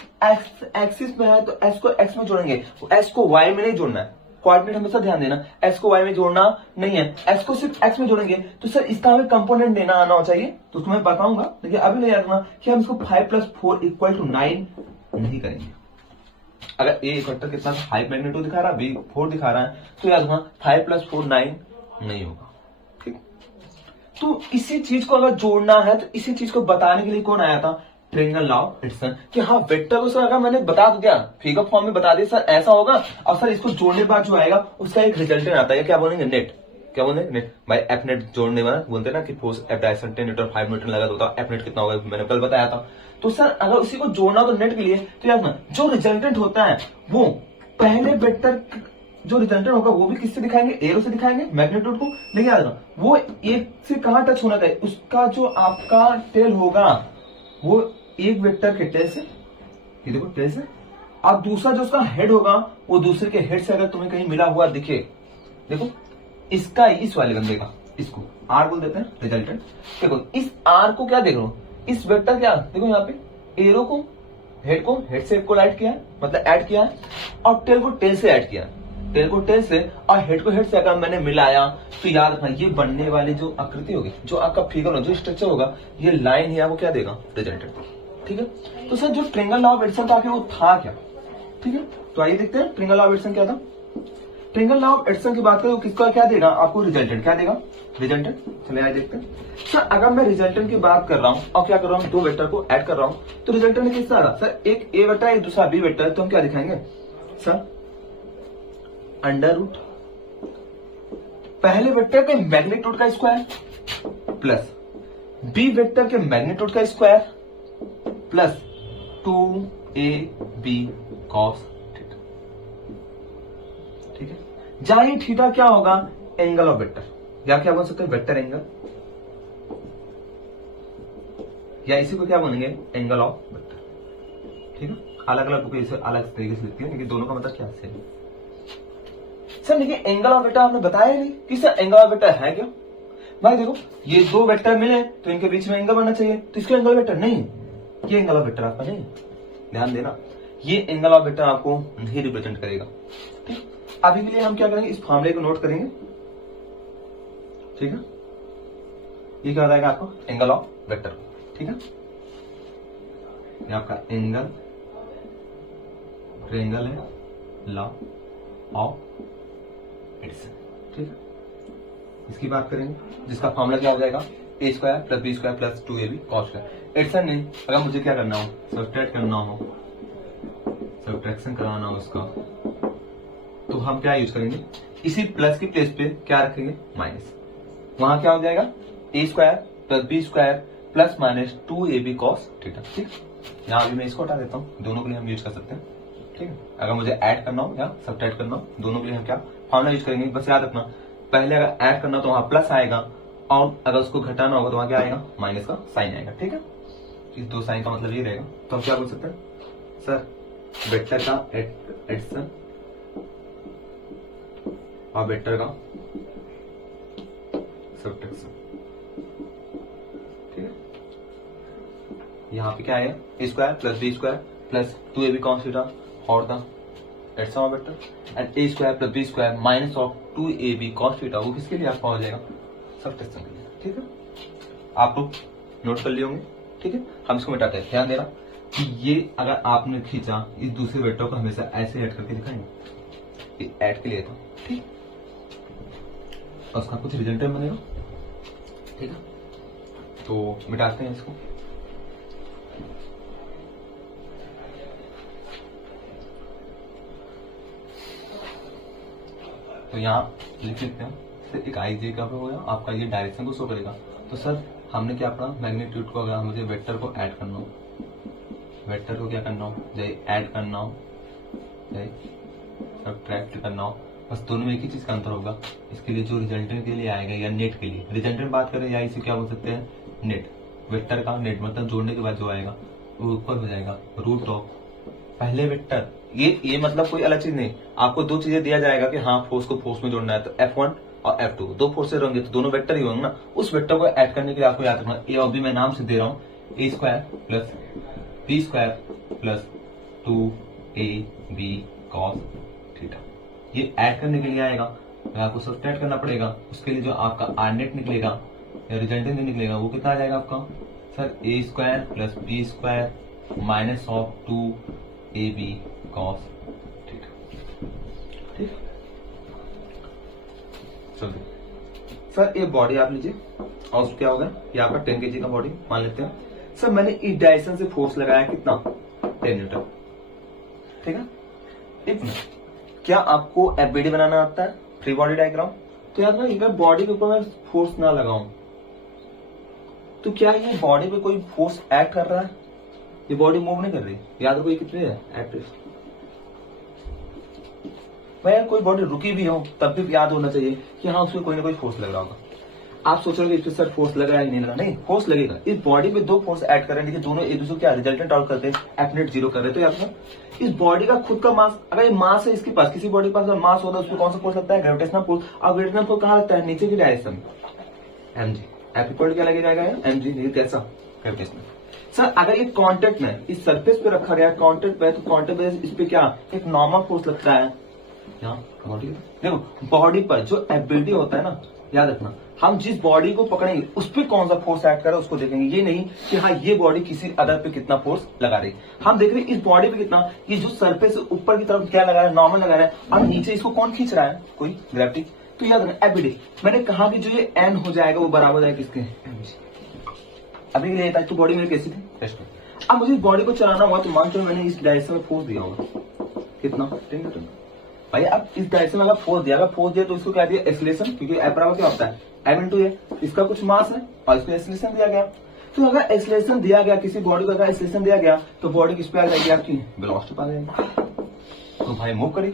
एक्सिस में है तो एस को एक्स में जोड़ेंगे, तो एस को वाई में नहीं जोड़ना है, कोऑर्डिनेट हमेशा ध्यान देना, एस को वाई में जोड़ना नहीं है, एस को सिर्फ एक्स में जोड़ेंगे। तो सर इसका हमें कंपोनेंट देना आना चाहिए, तो उसको मैं बताऊंगा, लेकिन अभी नहीं रखना कि हम इसको 5 + 4 = 9 नहीं करेंगे। अगर ए वेक्टर कितना 5 मैग्नीट्यूड दिखा रहा है, बी 4 दिखा रहा है, तो याद रखना 5 + 4 9 नहीं होगा, ठीक। तो इसी चीज को अगर जोड़ना है तो इसी चीज को बताने के लिए कौन आया था, ट्रायंगल लॉ ऑफ एडिशन, कि हाँ वेक्टर को सर अगर मैंने बता तो दिया, फिगर फॉर्म में बता दिया सर ऐसा होगा, और सर इसको जोड़ने के बाद जो आएगा उसका एक रिजल्टेंट आता है, क्या बोलेंगे नेट, क्या बोलेंगे नेट भाई, एफ नेट जोड़ने वाला बोलते हैं ना कि force F direction 10 Newton 5 Newton लगा तो एफ नेट कितना होगा मैंने कल बताया था। तो सर अगर उसी को जोड़ना तो नेट के लिए, तो याद ना जो रिजल्टेंट होता है वो पहले वेक्टर जो रिजल्टेंट होगा वो भी किससे दिखाएंगे, एरो से दिखाएंगे मैग्नीट्यूड को। लेकिन याद रखना वो एक से कहां टच होना चाहिए, उसका जो आपका टेल होगा वो एक वेक्टर के टेल से, ये देखो टेल से, और दूसरा जो उसका हेड होगा वो दूसरे के हेड से अगर तुम्हें कहीं मिला हुआ दिखे, देखो इसका इस वाले बंदे का, इसको आर बोल देते हैं रिजल्टेंट। देखो इस आर को क्या देख रहे हो, इस वेक्टर क्या देखो यहाँ पे एरो को हेड से को ऐड किया है, मतलब ऐड किया है, और टेल को टेल से ऐड किया, टेल को टेल से और हेड को हेड से अगर मैंने मिलाया, तो याद रखना ये बनने वाली जो आकृति होगी, जो आपका फिगर जो स्ट्रक्चर होगा, ये लाइन ही आपको क्या देगा रिजल्टेंट, ठीक है। तो सर जो ट्रायंगल लॉ ऑफ एडिशन था वो था क्या, ठीक है। तो आइए देखते हैं ट्रायंगल लॉ ऑफ एडिशन क्या था। ट्रायंगल लॉ ऑफ एडिशन की बात करें तो किसका क्या देगा आपको, रिजल्टेंट क्या देगा, रिजल्टेंट। चले आइए देखते हैं। सर अगर मैं रिजल्टेंट की बात कर रहा हूं और क्या कर रहा हूं, दो वेक्टर को ऐड कर रहा हूं, तो रिजल्टेंट किसका आ रहा, सर एक ए वेक्टर है एक दूसरा बी वेक्टर है, तो हम क्या दिखाएंगे सर अंडर रूट पहले वेक्टर के मैग्नीट्यूड का स्क्वायर प्लस बी वेक्टर के मैग्नीट्यूड का square plus 2ab cos theta, ठीक है। जहां ये थीटा क्या होगा, एंगल ऑफ वेक्टर, या क्या बोल सकते हैं वेक्टर एंगल, या इसी को क्या बोलेंगे एंगल ऑफ वेक्टर, ठीक है। अलग अलग बुक इसे अलग तरीके से लिखती है, लेकिन दोनों का मतलब क्या है सर। देखिए एंगल ऑफ वेक्टर आपने बताया नहीं कि सर एंगल ऑफ वेक्टर है क्या, भाई देखो ये दो वेक्टर मिले तो इनके बीच में एंगल बनना चाहिए, तो इसका एंगल वेक्टर नहीं है, ये एंगल ऑफ वेक्टर आपका नहीं है, ध्यान देना, ये एंगल ऑफ वेक्टर आपको नहीं रिप्रेजेंट करेगा। ठीक, अभी के लिए हम क्या करेंगे, इस फॉर्मूले को नोट करेंगे। ठीक है, ये क्या हो जाएगा आपका एंगल ऑफ वेक्टर। ठीक है, ये आपका एंगल ट्रायंगल है, लॉ ऑफ एडिशन। ठीक है, इसकी बात करेंगे जिसका फॉर्मूला क्या हो जाएगा, A square plus B square plus 2ab cos square. Addition नहीं, अगर मुझे क्या करना हो, सब्ट्रैक्ट करना हो, सब्ट्रैक्शन कराना हो उसका, तो हम क्या यूज करेंगे, इसी प्लस की प्लेस पे क्या रखेंगे, माइनस। वहां क्या हो जाएगा, A square plus B square plus minus 2ab cos theta. ठीक, यहाँ अभी मैं इसको हटा देता हूँ, दोनों के लिए हम यूज कर सकते हैं। ठीक है, अगर मुझे ऐड करना हो या सब्ट्रैक्ट करना हो, दोनों के लिए हम क्या फॉर्मूला यूज करेंगे, बस याद रखना, पहले अगर ऐड करना हो तो वहां प्लस आएगा, और अगर उसको घटाना होगा तो वहां क्या आएगा, माइनस का साइन आएगा। ठीक है, इस दो साइन का मतलब ये रहेगा। तो हम क्या बोल सकते हैं, सर वेक्टर का एडिशन और वेक्टर का सब्ट्रैक्शन। ठीक है, यहाँ पे क्या आएगा, A square plus B square plus 2ab cos theta और the addition of vector and A square plus B square minus of 2ab cos theta, वो किसके लिए आपका हो जाएगा, सब्ट्रैक्शन के लिए। ठीक है, आप लोग नोट कर लिए होंगे। ठीक है, हम इसको मिटाते हैं, ध्यान देना कि ये अगर आपने खींचा, इस दूसरे वेक्टर को हमेशा ऐसे ऐड करके दिखाएंगे, ये ऐड के लिए था। ठीक, और उसका कुछ रिजल्ट बनेगा। ठीक है, तो मिटाते हैं इसको। तो यहाँ लिख लेते हैं, फिर एक आई जे का हो गया आपका, ये डायरेक्शन को शो करेगा। तो सर हमने क्या पढ़ा, मैग्नीट्यूड को अगर मुझे वेक्टर को ऐड करना हो, वेक्टर को क्या करना हो, चाहे ऐड करना हो चाहे सब्ट्रैक्ट करना हो, बस दोनों में एक ही चीज का अंतर होगा, इसके लिए जो रिजल्टेंट के लिए आएगा या नेट के लिए, रिजल्टेंट बात करें या इसे क्या बोल सकते हैं, नेट, वेक्टर का नेट मतलब जोड़ने के बाद जो आएगा वो ऊपर हो जाएगा रूट ऑफ पहले वेक्टर। ये मतलब कोई अलग चीज नहीं, आपको दो चीजें दिया जाएगा कि हाँ फोर्स को फोर्स में जोड़ना है, तो F1 और F2 दो फोर्सेज होंगे तो दोनों वेक्टर ही होंगे ना, उस वेक्टर को ऐड करने के लिए आपको याद रखना, ए और बी मैं नाम से दे रहा हूँ, A square plus B square plus 2ab cos theta, ये ऐड करने के लिए आएगा, आपको सब्ट्रैक्ट करना पड़ेगा, उसके लिए जो आपका आर नेट निकलेगा या रिजल्टेंट निकलेगा वो कितना आ जाएगा आपका, sir A square plus B square minus of 2ab cos theta. ठीक, सर ये बॉडी आप लीजिए और क्या होगा, ये आपका 10 kg का बॉडी मान लेते हैं। सर मैंने इस डायरेक्शन से फोर्स लगाया कितना, 10 न्यूटन। ठीक है, इफ क्या आपको एफबीडी बनाना आता है, फ्री बॉडी डायग्राम, तो याद रखना बॉडी के ऊपर मैं फोर्स ना लगाऊं तो क्या ये बॉडी पे कोई फोर्स एक्ट कर रहा है, ये बॉडी मूव नहीं कर रही, याद रखो ये कितनी है एक्टिव। मैं कोई बॉडी रुकी भी हो तब भी याद होना चाहिए कि हाँ उसमें कोई ना कोई फोर्स लग रहा होगा। आप सोच रहे हो इस पे सर फोर्स लग रहा है नहीं लग रहा, नहीं फोर्स लगेगा, इस बॉडी में दो फोर्स ऐड कर रहे हैं, देखिए दोनों एक दूसरे क्या रिजल्टेंट आउट करते हैं, एफ नेट 0 कर रहे हैं। तो याद इस बॉडी का खुद का मास, अगर ये मास है इसके पास, किसी बॉडी के पास मास होता है उसमें कौन सा फोर्स लगता है, ग्रेविटेशनल फोर्स, और ग्रेविटेशनल फोर्स कहाँ लगता है, नीचे की डायरेक्शन में, mg, एफ इक्वल क्या लगे जाएगा mg, नहीं कैसा ग्रेविटेशनल। सर अगर ये कांटेक्ट में इस सरफेस पे रखा गया कांटेक्ट पे, तो कांटेक्ट पे इस पे क्या एक नॉर्मल फोर्स लगता है, बॉडी देखो बॉडी पर जो एबिलिटी होता है ना, याद रखना हम जिस बॉडी को पकड़ेंगे उस पर कौन सा फोर्स ऐड कर रहा है उसको देखेंगे, ये नहीं कि हाँ ये बॉडी किसी अदर पे कितना फोर्स लगा रही, हम देख रहे हैं इस बॉडी पे कितना, ये जो सरफेस ऊपर की तरफ क्या लगा रहा है, नॉर्मल लगा रहा है, और नीचे इसको कौन खींच रहा है, कोई ग्रेविटी। तो याद रखना एबिलिटी, मैंने कहा कि जो ये एन हो जाएगा वो बराबर जाएगा किसके, अभी के लिए तो बॉडी मेरी कैसी थी, अब मुझे बॉडी को चलाना हुआ तो मान चलो मैंने इस डायरेक्शन में फोर्स दिया होगा कितना, 10 न्यूटन। भाई अब इस डायरेक्शन में अगर फोर्स दिया तो इसको क्या दिया, एक्सीलरेशन, क्योंकि एफ बराबर क्या होता है m इंटू ए, इसका कुछ मास है और इसको एक्सीलरेशन दिया गया। तो अगर एक्सीलरेशन दिया गया किसी बॉडी को, अगर एक्सीलरेशन दिया गया तो बॉडी किस पे आ जाएगी आपकी, वेलोसिटी पे आ जाएगी, तो भाई मूव करेगी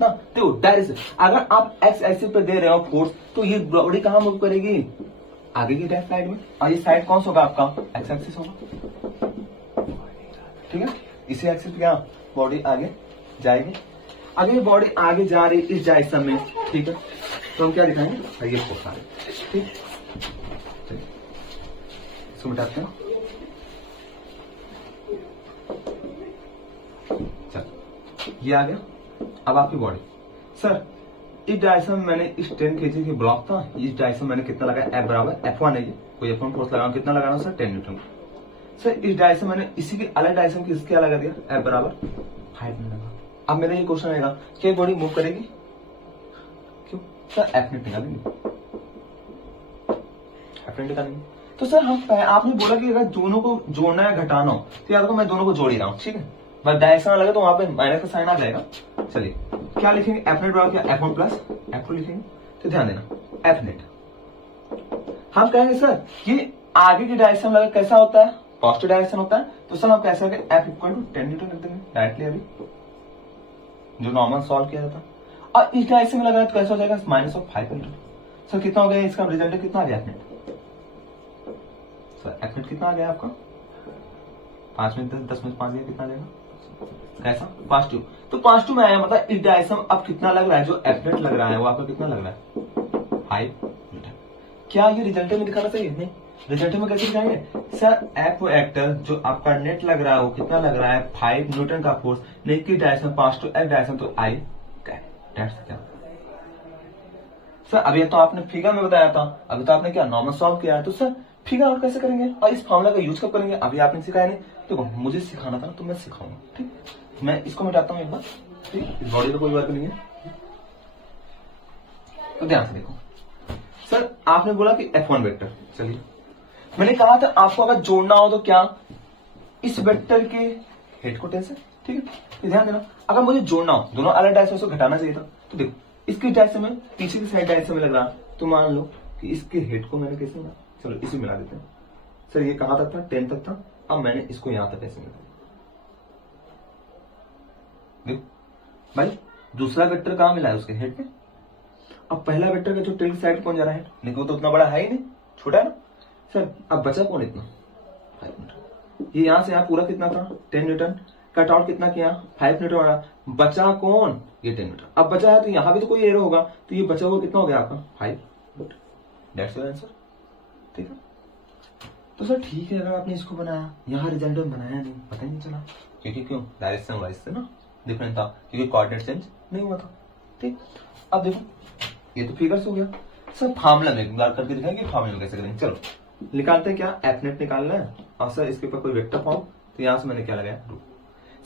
ना। देखो डायरेक्शन अगर आप एक्स एक्सिस पे दे रहे हो फोर्स तो ये बॉडी कहाँ मूव करेगी, आगे की साइड में, और ये साइड कौन सा होगा आपका, एक्स एक्सिस होगा। ठीक है, इसी एक्सिस पे क्या बॉडी आगे जाएगी, अगर बॉडी आगे जा रही इस डायरेक्शन में, ठीक है, तो हम क्या दिखाएंगे, ये फोर्स आ रही, ठीक। चलिए इसको मिटाते हैं। चल ये आ गया। अब आपकी बॉडी सर, इस डायरेक्शन में मैंने इस 10 kg की ब्लॉक था, इस डायरेक्शन मैंने कितना लगाया, F बराबर F1 है, ये कोई F1 फोर्स लगाना, कितना लगाना सर 10 न्यूटन। सर इस डायरेक्शन मैंने इसी की अलग डायरेक्शन की इसके क्या लगा दिया, F बराबर 5 में लगा। अब मेरा ये क्वेश्चन आएगा क्या बॉडी मूव करेगी, क्यों सर F नेट निकालेंगे, F नेट निकालेंगे। तो सर हम आपने बोला कि अगर दोनों को जोड़ना या घटाना हो तो याद रखो मैं दोनों को जोड़ ही रहा हूँ, ठीक है, बस डायरेक्शन अलग है तो वहां पे माइनस का साइन आ जाएगा। चलिए क्या लिखेंगे, एफ नेट बराबर क्या, F1 प्लस F2 लिखेंगे। तो ध्यान देना एफ नेट, हम कहेंगे सर ये आगे की डायरेक्शन लगा कैसा होता है, पॉजिटिव डायरेक्शन होता है, तो सर हम कैसे करेंगे, F इक्वल टू 10 न्यूटन लिख देंगे डायरेक्टली अभी जो नॉर्मल सॉल्व किया जाता। और इस डायरेक्शन में लगाया तो कैसा हो जाएगा, माइनस ऑफ 5 न्यूटन। सर कितना हो गया, इसका रिजल्ट कितना आ गया F net, sir F net कितना आ गया आपका, 5 में 10 में 5 गया, कितना आ जाएगा कैसा, पॉजिटिव। तो पॉजिटिव में आया मतलब इस डायरेक्शन अब कितना लग रहा है, जो एफ नेट लग रहा है वो आपका कितना लग रहा है, 5 न्यूटन। क्या ये रिजल्ट में दिखाना चाहिए, नहीं, रिजल्ट में कैसे दिखाएंगे सर, एफ वेक्टर जो आपका नेट लग रहा है वो कितना लग रहा है, 5 न्यूटन का फोर्स, नेट की डायरेक्शन पॉजिटिव, एफ डायरेक्शन तो आई क्या। सर अभी तो आपने फिगर में बताया था, अभी तो आपने क्या नॉर्मल सॉल्व किया है, तो सर फिगर आउट कैसे करेंगे और इस फॉर्मूला का यूज कब करेंगे, अभी आपने सिखाया नहीं, देखो मुझे सिखाना था तो मैं सिखाऊंगा, ठीक, मैं इसको मिटाता हूं एक बार, ठीक, इस बॉडी तो कोई बात नहीं है। तो ध्यान से देखो सर, आपने बोला कि F1 वेक्टर, चलिए मैंने कहा था आपको अगर जोड़ना हो तो क्या, इस वेक्टर के हेड को टेंशन, ठीक है, तो ध्यान देना अगर मुझे जोड़ना हो, दोनों अलग डायरेक्शन से घटाना चाहिए था, तो देखो इसकी डायरेक्शन में पीछे की साइड डायरेक्शन में लग रहा, तो मान लो कि इसके हेड को मैंने कैसे मिला, चलो इसे मिला देते हैं। सर ये कहां तक था, 10 तक था, अब मैंने इसको यहां तक कैसे मिला, देखो भाई दूसरा वेक्टर कहां मिला है, उसके हेड पे। अब पहला वेक्टर का जो टेल साइड कौन जा रहा है, देखो तो उतना बड़ा है ही नहीं, छोटा है ना सर। अब बचा कौन इतना, 5 न्यूटन। ये यहां से यहां पूरा कितना था, 10 न्यूटन, कट आउट कितना किया, 5 न्यूटन वाला, बचा कौन, ये 10 न्यूटन। अब बचा है तो यहां भी तो कोई एरो होगा, तो ये बचा हुआ कितना हो गया आपका, 5 न्यूटन, दैट्स योर आंसर, ठीक है। तो सर ठीक है, अगर आपने इसको बनाया, यहाँ रिजल्ट में बनाया नहीं, पता ही नहीं चला, क्योंकि क्यों डायरेक्शन वाइज से ना डिफरेंट था, क्योंकि कोऑर्डिनेट चेंज नहीं हुआ था, ठीक। अब देखो ये तो फिगर्स हो गया, सर फार्मूला में एक बार करके दिखाएंगे, फार्मूला में कैसे करेंगे, चलो निकालते हैं। क्या एफ नेट निकालना है, और सर इसके ऊपर कोई वेक्टर फॉर्म, तो यहां से मैंने क्या लगाया, रूट।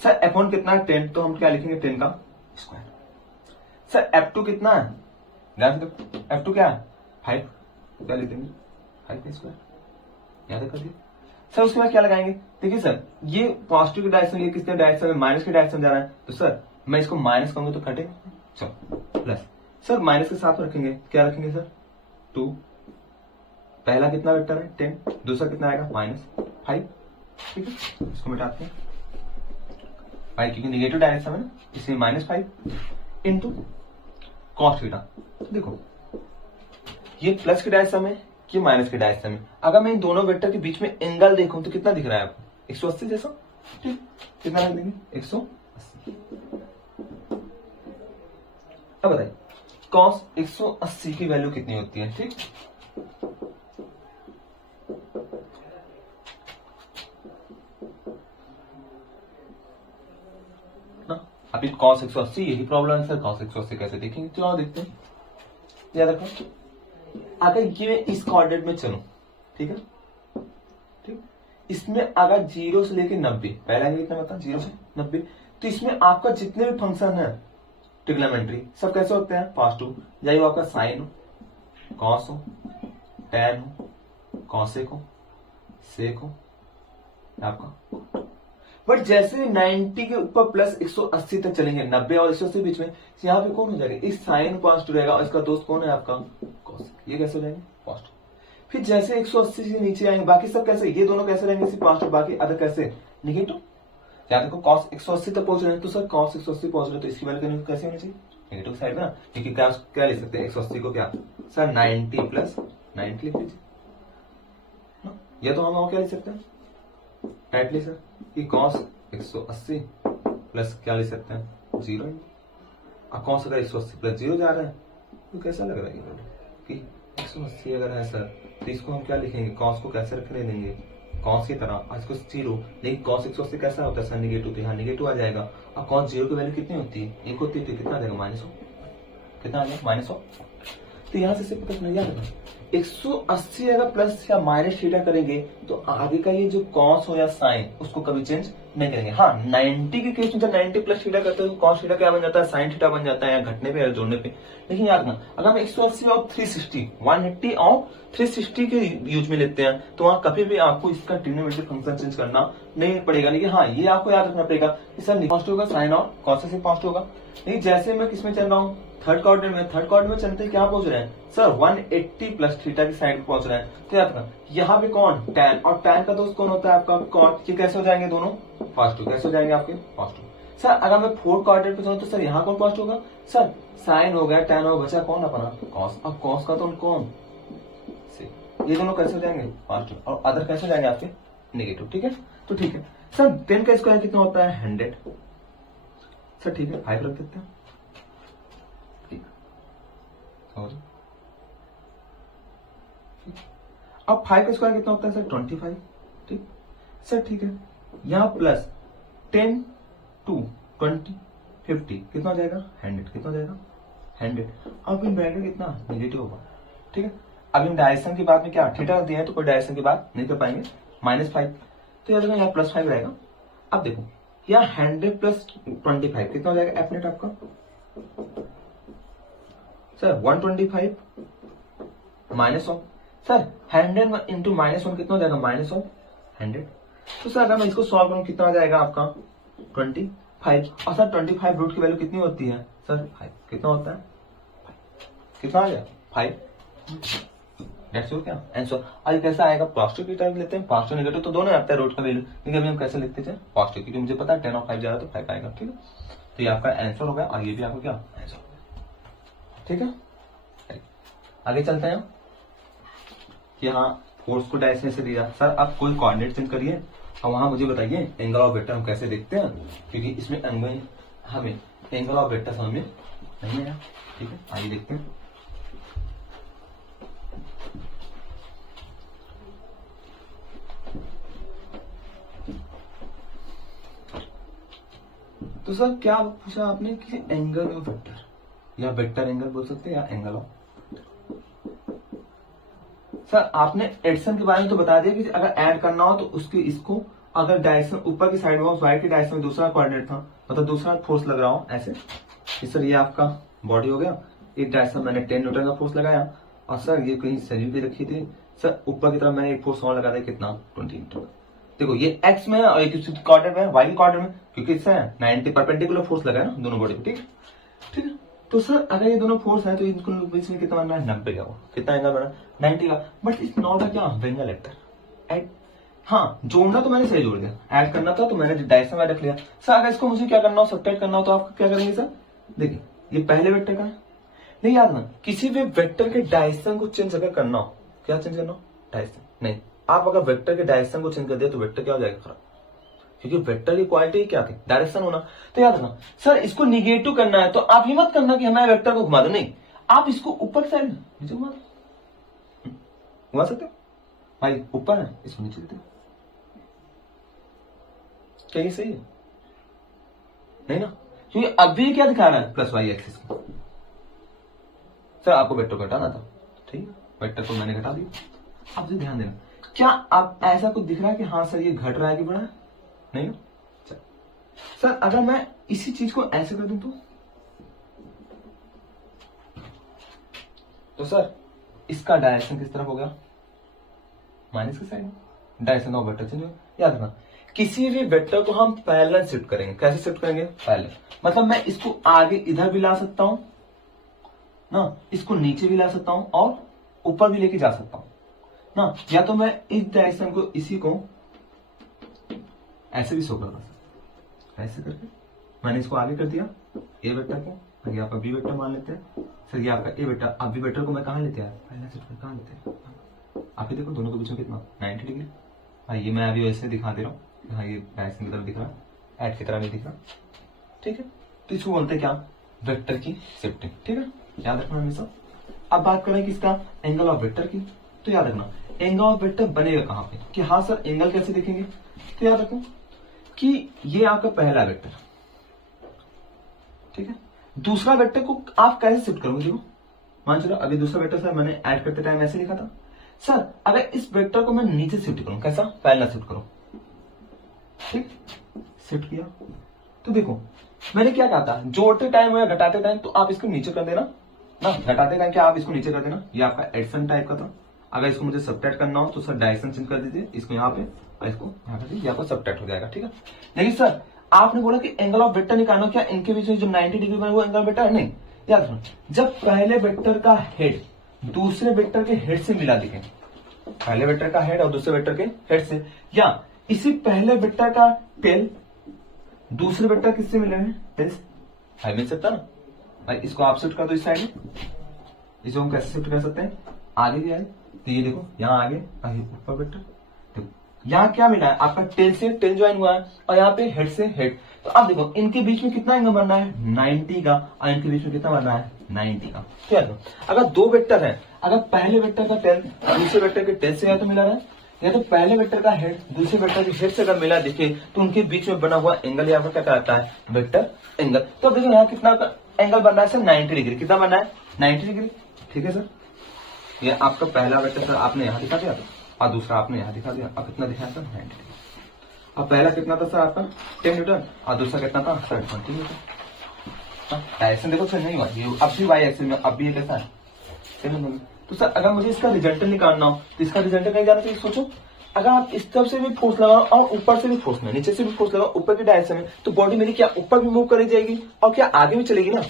सर F1 कितना है, 10, तो हम क्या लिखेंगे, 10 का स्क्वायर। सर F2 कितना है, ध्यान से F2 क्या है, 5, क्या लिख देंगे 5 का स्क्वायर, याद कर दिया। सर उसके बाद क्या लगाएंगे, देखिए सर ये पॉजिटिव की डायरेक्शन, ये किसके डायरेक्शन में, माइनस की डायरेक्शन जा रहा है, तो सर मैं इसको माइनस कहूंगा तो कटे, चलो प्लस। सर माइनस के साथ में रखेंगे, क्या रखेंगे सर 2, पहला कितना वेक्टर है 10, दूसरा कितना आएगा -5, ठीक है, इसको मिटाते हैं भाई, क्योंकि निगेटिव डायरेक्शन है इसलिए -5 इंटू कॉस थीटा। देखो ये प्लस की डायरेक्शन में, ये माइनस की डायरेक्शन में, अगर मैं इन दोनों वेक्टर के बीच में एंगल देखूं तो कितना दिख रहा है आपको, 180 जैसा, ठीक, कितना रख देंगे 180। अब बताइए कॉस 180 की वैल्यू कितनी होती है, ठीक, ना अभी कॉस 180 यही प्रॉब्लम है सर, कॉस 180 कैसे देखेंगे, चलो देखते हैं। याद रखो अगर ये इस कोऑर्डिनेट में चलो, ठीक है, ठीक, इसमें अगर 0 से लेके 90, पहला कितना बता 0 से 90, तो इसमें आपका जितने भी फंक्शन है ट्रिग्नोमेट्री सब कैसे होते हैं, पॉजिटिव, चाहे वो आपका साइन हो, कॉस हो, टैन हो, कॉसेक हो, सेक हो आपका। बट जैसे 90 के ऊपर प्लस 180 तक चलेंगे, 90 और 180 बीच में, यहाँ पे कौन हो जाएगा, इस साइन पॉजिटिव रहेगा और इसका दोस्त कौन है आपका कॉसेक, ये कैसे हो जाएंगे पॉजिटिव। फिर जैसे 180 से नीचे आएंगे बाकी सब कैसे, ये दोनों कैसे रहेंगे सिर्फ पॉजिटिव, बाकी अदर कैसे निगेटिव। याद रखो कॉस 180 तक पहुंच रहे हैं, तो सर कॉस 180 पहुंच रहे हैं तो इसकी वैल्यू कैसे होनी चाहिए, नेगेटिव साइड में ना, क्योंकि क्या लिख सकते हैं 180 को, क्या सर 90 प्लस 90 लिख लीजिए, या तो हम और क्या लिख सकते हैं डायरेक्टली सर कि कॉस 180 प्लस क्या लिख सकते हैं 0। अब कॉस अगर 180 प्लस 0 जा रहा है तो कैसा लग रहा है कि 180 अगर है सर तो इसको हम क्या लिखेंगे, कॉस को कैसे रख लेंगे, कॉस की तरह, इसको 0, लेकिन कॉस 180 कैसा होता है सर, निगेटिव, तो यहाँ निगेटिव आ जाएगा। और कॉस 0 की वैल्यू कितनी होती है, 1 होती है, तो कितना आ जाएगा -100, कितना आ जाएगा -100। तो यहाँ से पता चल जाएगा 180 अगर प्लस या माइनस थीटा करेंगे तो आगे का ये जो कॉस हो या साइन उसको कभी चेंज नहीं करेंगे। हाँ 90 के केस में जब 90 प्लस थीटा करते हैं तो कॉस थीटा क्या बन जाता है, साइन थीटा बन जाता है, या घटने पे या जोड़ने पे। लेकिन याद रखना अगर हम 180 और 360 180 और 360 के यूज में लेते हैं तो वहां कभी भी आपको इसका ट्रिग्नोमेट्रिक फंक्शन चेंज करना नहीं पड़ेगा। लेकिन हाँ ये आपको याद रखना पड़ेगा कि सर पॉजिटिव होगा साइन और कॉस से पॉजिटिव होगा। लेकिन जैसे मैं किसमें चल रहा हूँ, थर्ड क्वाड्रेंट में चलते क्या पहुंच रहे हैं सर 180 प्लस थीटा की साइड पहुंच रहे हैं। तो याद रखना यहाँ पे कौन, टैन, और टैन का दोस्त कौन होता है आपका कॉट। ये कैसे हो जाएंगे दोनों पॉजिटिव, कैसे हो जाएंगे आपके पॉजिटिव। सर अगर मैं फोर्थ क्वाड्रेंट पे चलूं तो सर यहाँ कौन पॉजिटिव होगा, सर साइन हो गया, टैन होगा, बचा कौन अपना कॉस। अब कॉस का तो कौन, ये दोनों कैसे हो जाएंगे पॉजिटिव, और अदर कैसे हो जाएंगे आपके नेगेटिव। ठीक है, तो ठीक है सर 10 का स्क्वायर कितना होता है 100। सर ठीक है 5 रख देते हैं, ठीक। अब 5 का स्क्वायर कितना होता है सर 25, ठीक। सर ठीक है यहाँ प्लस 10 2 20 50 कितना हो जाएगा 100, कितना हो जाएगा 100। अब इन ब्रैकेट कितना नेगेटिव होगा, ठीक है। अब इन डायरेक्शन की बात में क्या थीटा दिया है तो कोई डायरेक्शन की बात नहीं कर पाएंगे, -5, तो याद रखना यहाँ +5 रहेगा। अब देखो यहाँ 100 प्लस 25 कितना हो जाएगा एफ नेट आपका सर 125 -100। सर 100 इंटू -1 कितना हो जाएगा -100। तो सर अगर मैं इसको सॉल्व करूं कितना आ जाएगा आपका 25। और सर 25 रूट की वैल्यू कितनी होती है सर 5, कितना होता है 5, कितना आ गया 5। दैट्स योर क्या आंसर। आज कैसा आएगा पॉजिटिव की टाइप लेते हैं, पॉजिटिव नेगेटिव तो दोनों आता है रूट का वैल्यू, लेकिन अभी हम कैसे लिखते थे पॉजिटिव, क्योंकि मुझे पता है 10 और 5 जा रहा है तो 5 आएगा, ठीक है। तो ये आपका आंसर हो गया और ये भी आपका क्या आंसर हो गया, ठीक है। आगे चलते हैं कि हाँ फोर्स को डायरेक्शन से दिया सर, आप कोई कोऑर्डिनेट चेंज करिए और वहां मुझे बताइए एंगल ऑफ वेक्टर हम कैसे देखते हैं, क्योंकि इसमें हमें एंगल ऑफ वेक्टर समझ में नहीं आया, ठीक है। आइए देखते हैं। तो सर क्या पूछा आपने कि एंगल ऑफ वेक्टर या वेक्टर एंगल बोल सकते हैं या एंगल ऑफ। सर आपने एडिशन के बारे में तो बता दिया कि अगर ऐड करना हो तो उसके इसको अगर डायरेक्शन ऊपर की साइड में वाई की डायरेक्शन में दूसरा कोऑर्डिनेट था मतलब दूसरा फोर्स लग रहा हो ऐसे कि सर ये आपका बॉडी हो गया, एक डायरेक्शन मैंने 10 न्यूटन का फोर्स लगाया और सर ये कहीं शरीर पे रखी थी, सर ऊपर की तरफ मैंने एक फोर्स और लगा था कितना 20 न्यूटन। देखो ये एक्स में है और एक क्वाड्रेंट में वाई क्वाड्रेंट में, क्योंकि इससे 90 परपेंडिकुलर फोर्स लगा है ना दोनों बॉडी पे, ठीक ठीक है। तो सर अगर ये दोनों फोर्स है तो इनको बीच में कितना बनना है 90 का, कितना एंगल बना 90 का, बट इस नॉट का क्या एंगल वेक्टर ऐड। हाँ जोड़ना तो मैंने सही जोड़ दिया, ऐड करना था तो मैंने डायरेक्शन में रख लिया। सर अगर इसको मुझे क्या करना हो सब्ट्रैक्ट करना हो तो आप क्या करेंगे सर, देखिए ये पहले वेक्टर का है, नहीं याद ना किसी भी वेक्टर के डायरेक्शन को चेंज अगर करना हो, क्या चेंज करना हो डायरेक्शन नहीं, आप अगर वेक्टर के डायरेक्शन को चेंज कर दिया तो वेक्टर क्या हो जाएगा खराब, क्योंकि वेक्टर की क्वालिटी क्या थी डायरेक्शन होना। तो याद रखना सर इसको निगेटिव करना है तो आप ये मत करना कि हमारे वेक्टर को घुमा दो, नहीं आप इसको ऊपर की साइड नीचे घुमा सकते हो भाई, ऊपर है इसको नीचे देते, क्या ये सही है नहीं ना, क्योंकि अभी क्या दिखा रहा है प्लस वाई एक्सिस को। सर आपको वेक्टर घटाना था, ठीक है वेक्टर को मैंने घटा दिया। आप ध्यान देना क्या आप ऐसा कुछ दिख रहा है कि हाँ सर ये घट रहा है कि बढ़ा है, नहीं ना। सर अगर मैं इसी चीज को ऐसे कर दूं तो सर इसका डायरेक्शन किस तरफ हो गया माइनस की side, direction of vector change हो। याद रखना किसी भी वेक्टर को हम पैरेलल शिफ्ट करेंगे, कैसे शिफ्ट करेंगे पैरेलल, मतलब मैं इसको आगे इधर भी ला सकता हूं ना, इसको नीचे भी ला सकता हूं और ऊपर भी लेके जा सकता हूं ना, या तो मैं इस डायरेक्शन को इसी को ऐसे भी शो कर सकता, ऐसे करके मैंने इसको आगे कर दिया ए वेक्टर को, ये आपका बी वेक्टर मान लेते हैं। सर ये आपका ए वेक्टर, अब बी वेक्टर को मैं कहां लेते हैं पहले से कहां लेते हैं, आप ही देखो दोनों के बीच में कितना 90 डिग्री। हाँ ये मैं अभी वैसे दिखा दे रहा हूँ, हाँ ये डायरेक्शन की तरफ दिख रहा है, एड की तरह नहीं दिख रहा, ठीक है। तो इसको बोलते हैं क्या वेक्टर की शिफ्टिंग, ठीक है याद रखना हमेशा। अब बात करें किसका एंगल ऑफ वेक्टर की, तो याद रखना एंगल ऑफ वेक्टर बनेगा कहां पे, कि हाँ सर एंगल कैसे देखेंगे, तो याद रखो कि ये आपका पहला वेक्टर, ठीक है। दूसरा वेक्टर को आप कैसे शिफ्ट करोगे, देखो मान चलो अभी दूसरा वेक्टर सर मैंने ऐड करते टाइम ऐसे लिखा था, सर अगर इस वेक्टर को मैं नीचे शिफ्ट करूं, कैसा, पहला शिफ्ट करो, ठीक, शिफ्ट किया, तो देखो मैंने क्या कहा था, जोड़ते टाइम या घटाते टाइम तो आप इसको नीचे कर देना ना, घटाते टाइम क्या आप इसको नीचे कर देना, ये आपका एडिशन टाइप का था। अगर इसको मुझे सब्ट्रैक्ट करना हो तो सर डायरेक्शन चेंज कर दीजिए, इसको यहाँ पे और इसको यहाँ कर दीजिए, आपको सब्ट्रैक्ट हो जाएगा, ठीक है। लेकिन सर आपने बोला कि एंगल ऑफ वेक्टर निकालना, क्या इनके बीच में जो 90 डिग्री बने वो एंगल वेक्टर है, नहीं, याद रखना जब पहले वेक्टर का हेड दूसरे वेक्टर के हेड से मिला दिखे, पहले वेक्टर का हेड और दूसरे वेक्टर के हेड से, या इसी पहले वेक्टर का टेल दूसरे वेक्टर किससे मिले हैं, टेल से, मिल सकता ना भाई। इसको आप शिफ्ट कर दो इस साइड में, इसको हम कैसे शिफ्ट कर सकते हैं, आगे भी आए तो ये देखो यहाँ आगे ऊपर वेक्टर, देखो यहाँ क्या मिला है आपका टेल से टेल ज्वाइन हुआ है और यहाँ पे हेड से हेड, तो आप देखो इनके बीच में कितना एंगल बनना है 90 का, और इनके बीच में कितना बनना है 90 का। क्या है, अगर दो वेक्टर है, अगर पहले वेक्टर का टेल दूसरे वेक्टर के टेल से या तो मिला रहा है, या तो पहले वेक्टर का हेड दूसरे वेक्टर के हेड से अगर मिला दिखे तो उनके बीच में बना हुआ एंगल यहाँ पर क्या कहलाता है, वेक्टर एंगल। तो देखो यहाँ कितना एंगल बन रहा है सर 90 डिग्री, कितना बन रहा है 90 डिग्री, ठीक है सर। ये आपका पहला वेक्टर सर आपने यहाँ दिखा दिया और दूसरा आपने यहाँ दिखा दिया, अब कितना दिखाया सर 90 डिग्री। अब पहला कितना था सर आपका 10 न्यूटन और दूसरा कितना था सर 20 न्यूटन। डायरेक्शन देखो सर नहीं हुआ, ये अब भी वाई एक्सिस में, अब भी ये कैसा है 10 न्यूटन। तो सर अगर मुझे इसका रिजल्ट निकालना हो तो इसका रिजल्ट कहीं जाना चाहिए, सोचो अगर आप इस तरफ से भी फोर्स लगाओ और ऊपर से भी फोर्स में, नीचे से भी फोर्स लगाओ ऊपर की डायरेक्शन में, तो बॉडी मेरी क्या ऊपर भी मूव करी जाएगी और क्या आगे भी चलेगी ना।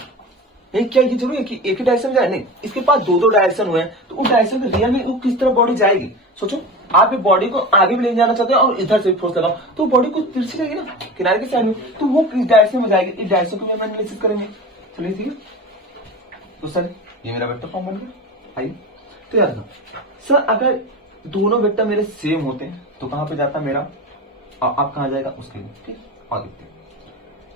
नहीं क्या ये जरूरी है कि एक ही डायरेक्शन जाए, नहीं, इसके पास दो दो डायरेक्शन हुए हैं, तो उस डायरेक्शन में रियल में वो किस तरह बॉडी जाएगी। सोचो आप बॉडी को आगे भी ले जाना चाहते हैं और इधर से भी फोर्स लगाओ तो बॉडी को तिरछी रहेगी ना किनारे के साइड में, तो वो किस डायरेक्शन में जाएगी, इस डायरेक्शन को भी हम एनालिसिस करेंगे। चलिए ठीक है, तो सर ये मेरा वेक्टर फॉर्म बन गया। आइए तो यार सर अगर दोनों वेक्टर मेरे सेम होते हैं तो कहां पे जाता मेरा, अब कहां जाएगा उसके लिए, ठीक, और देखते हैं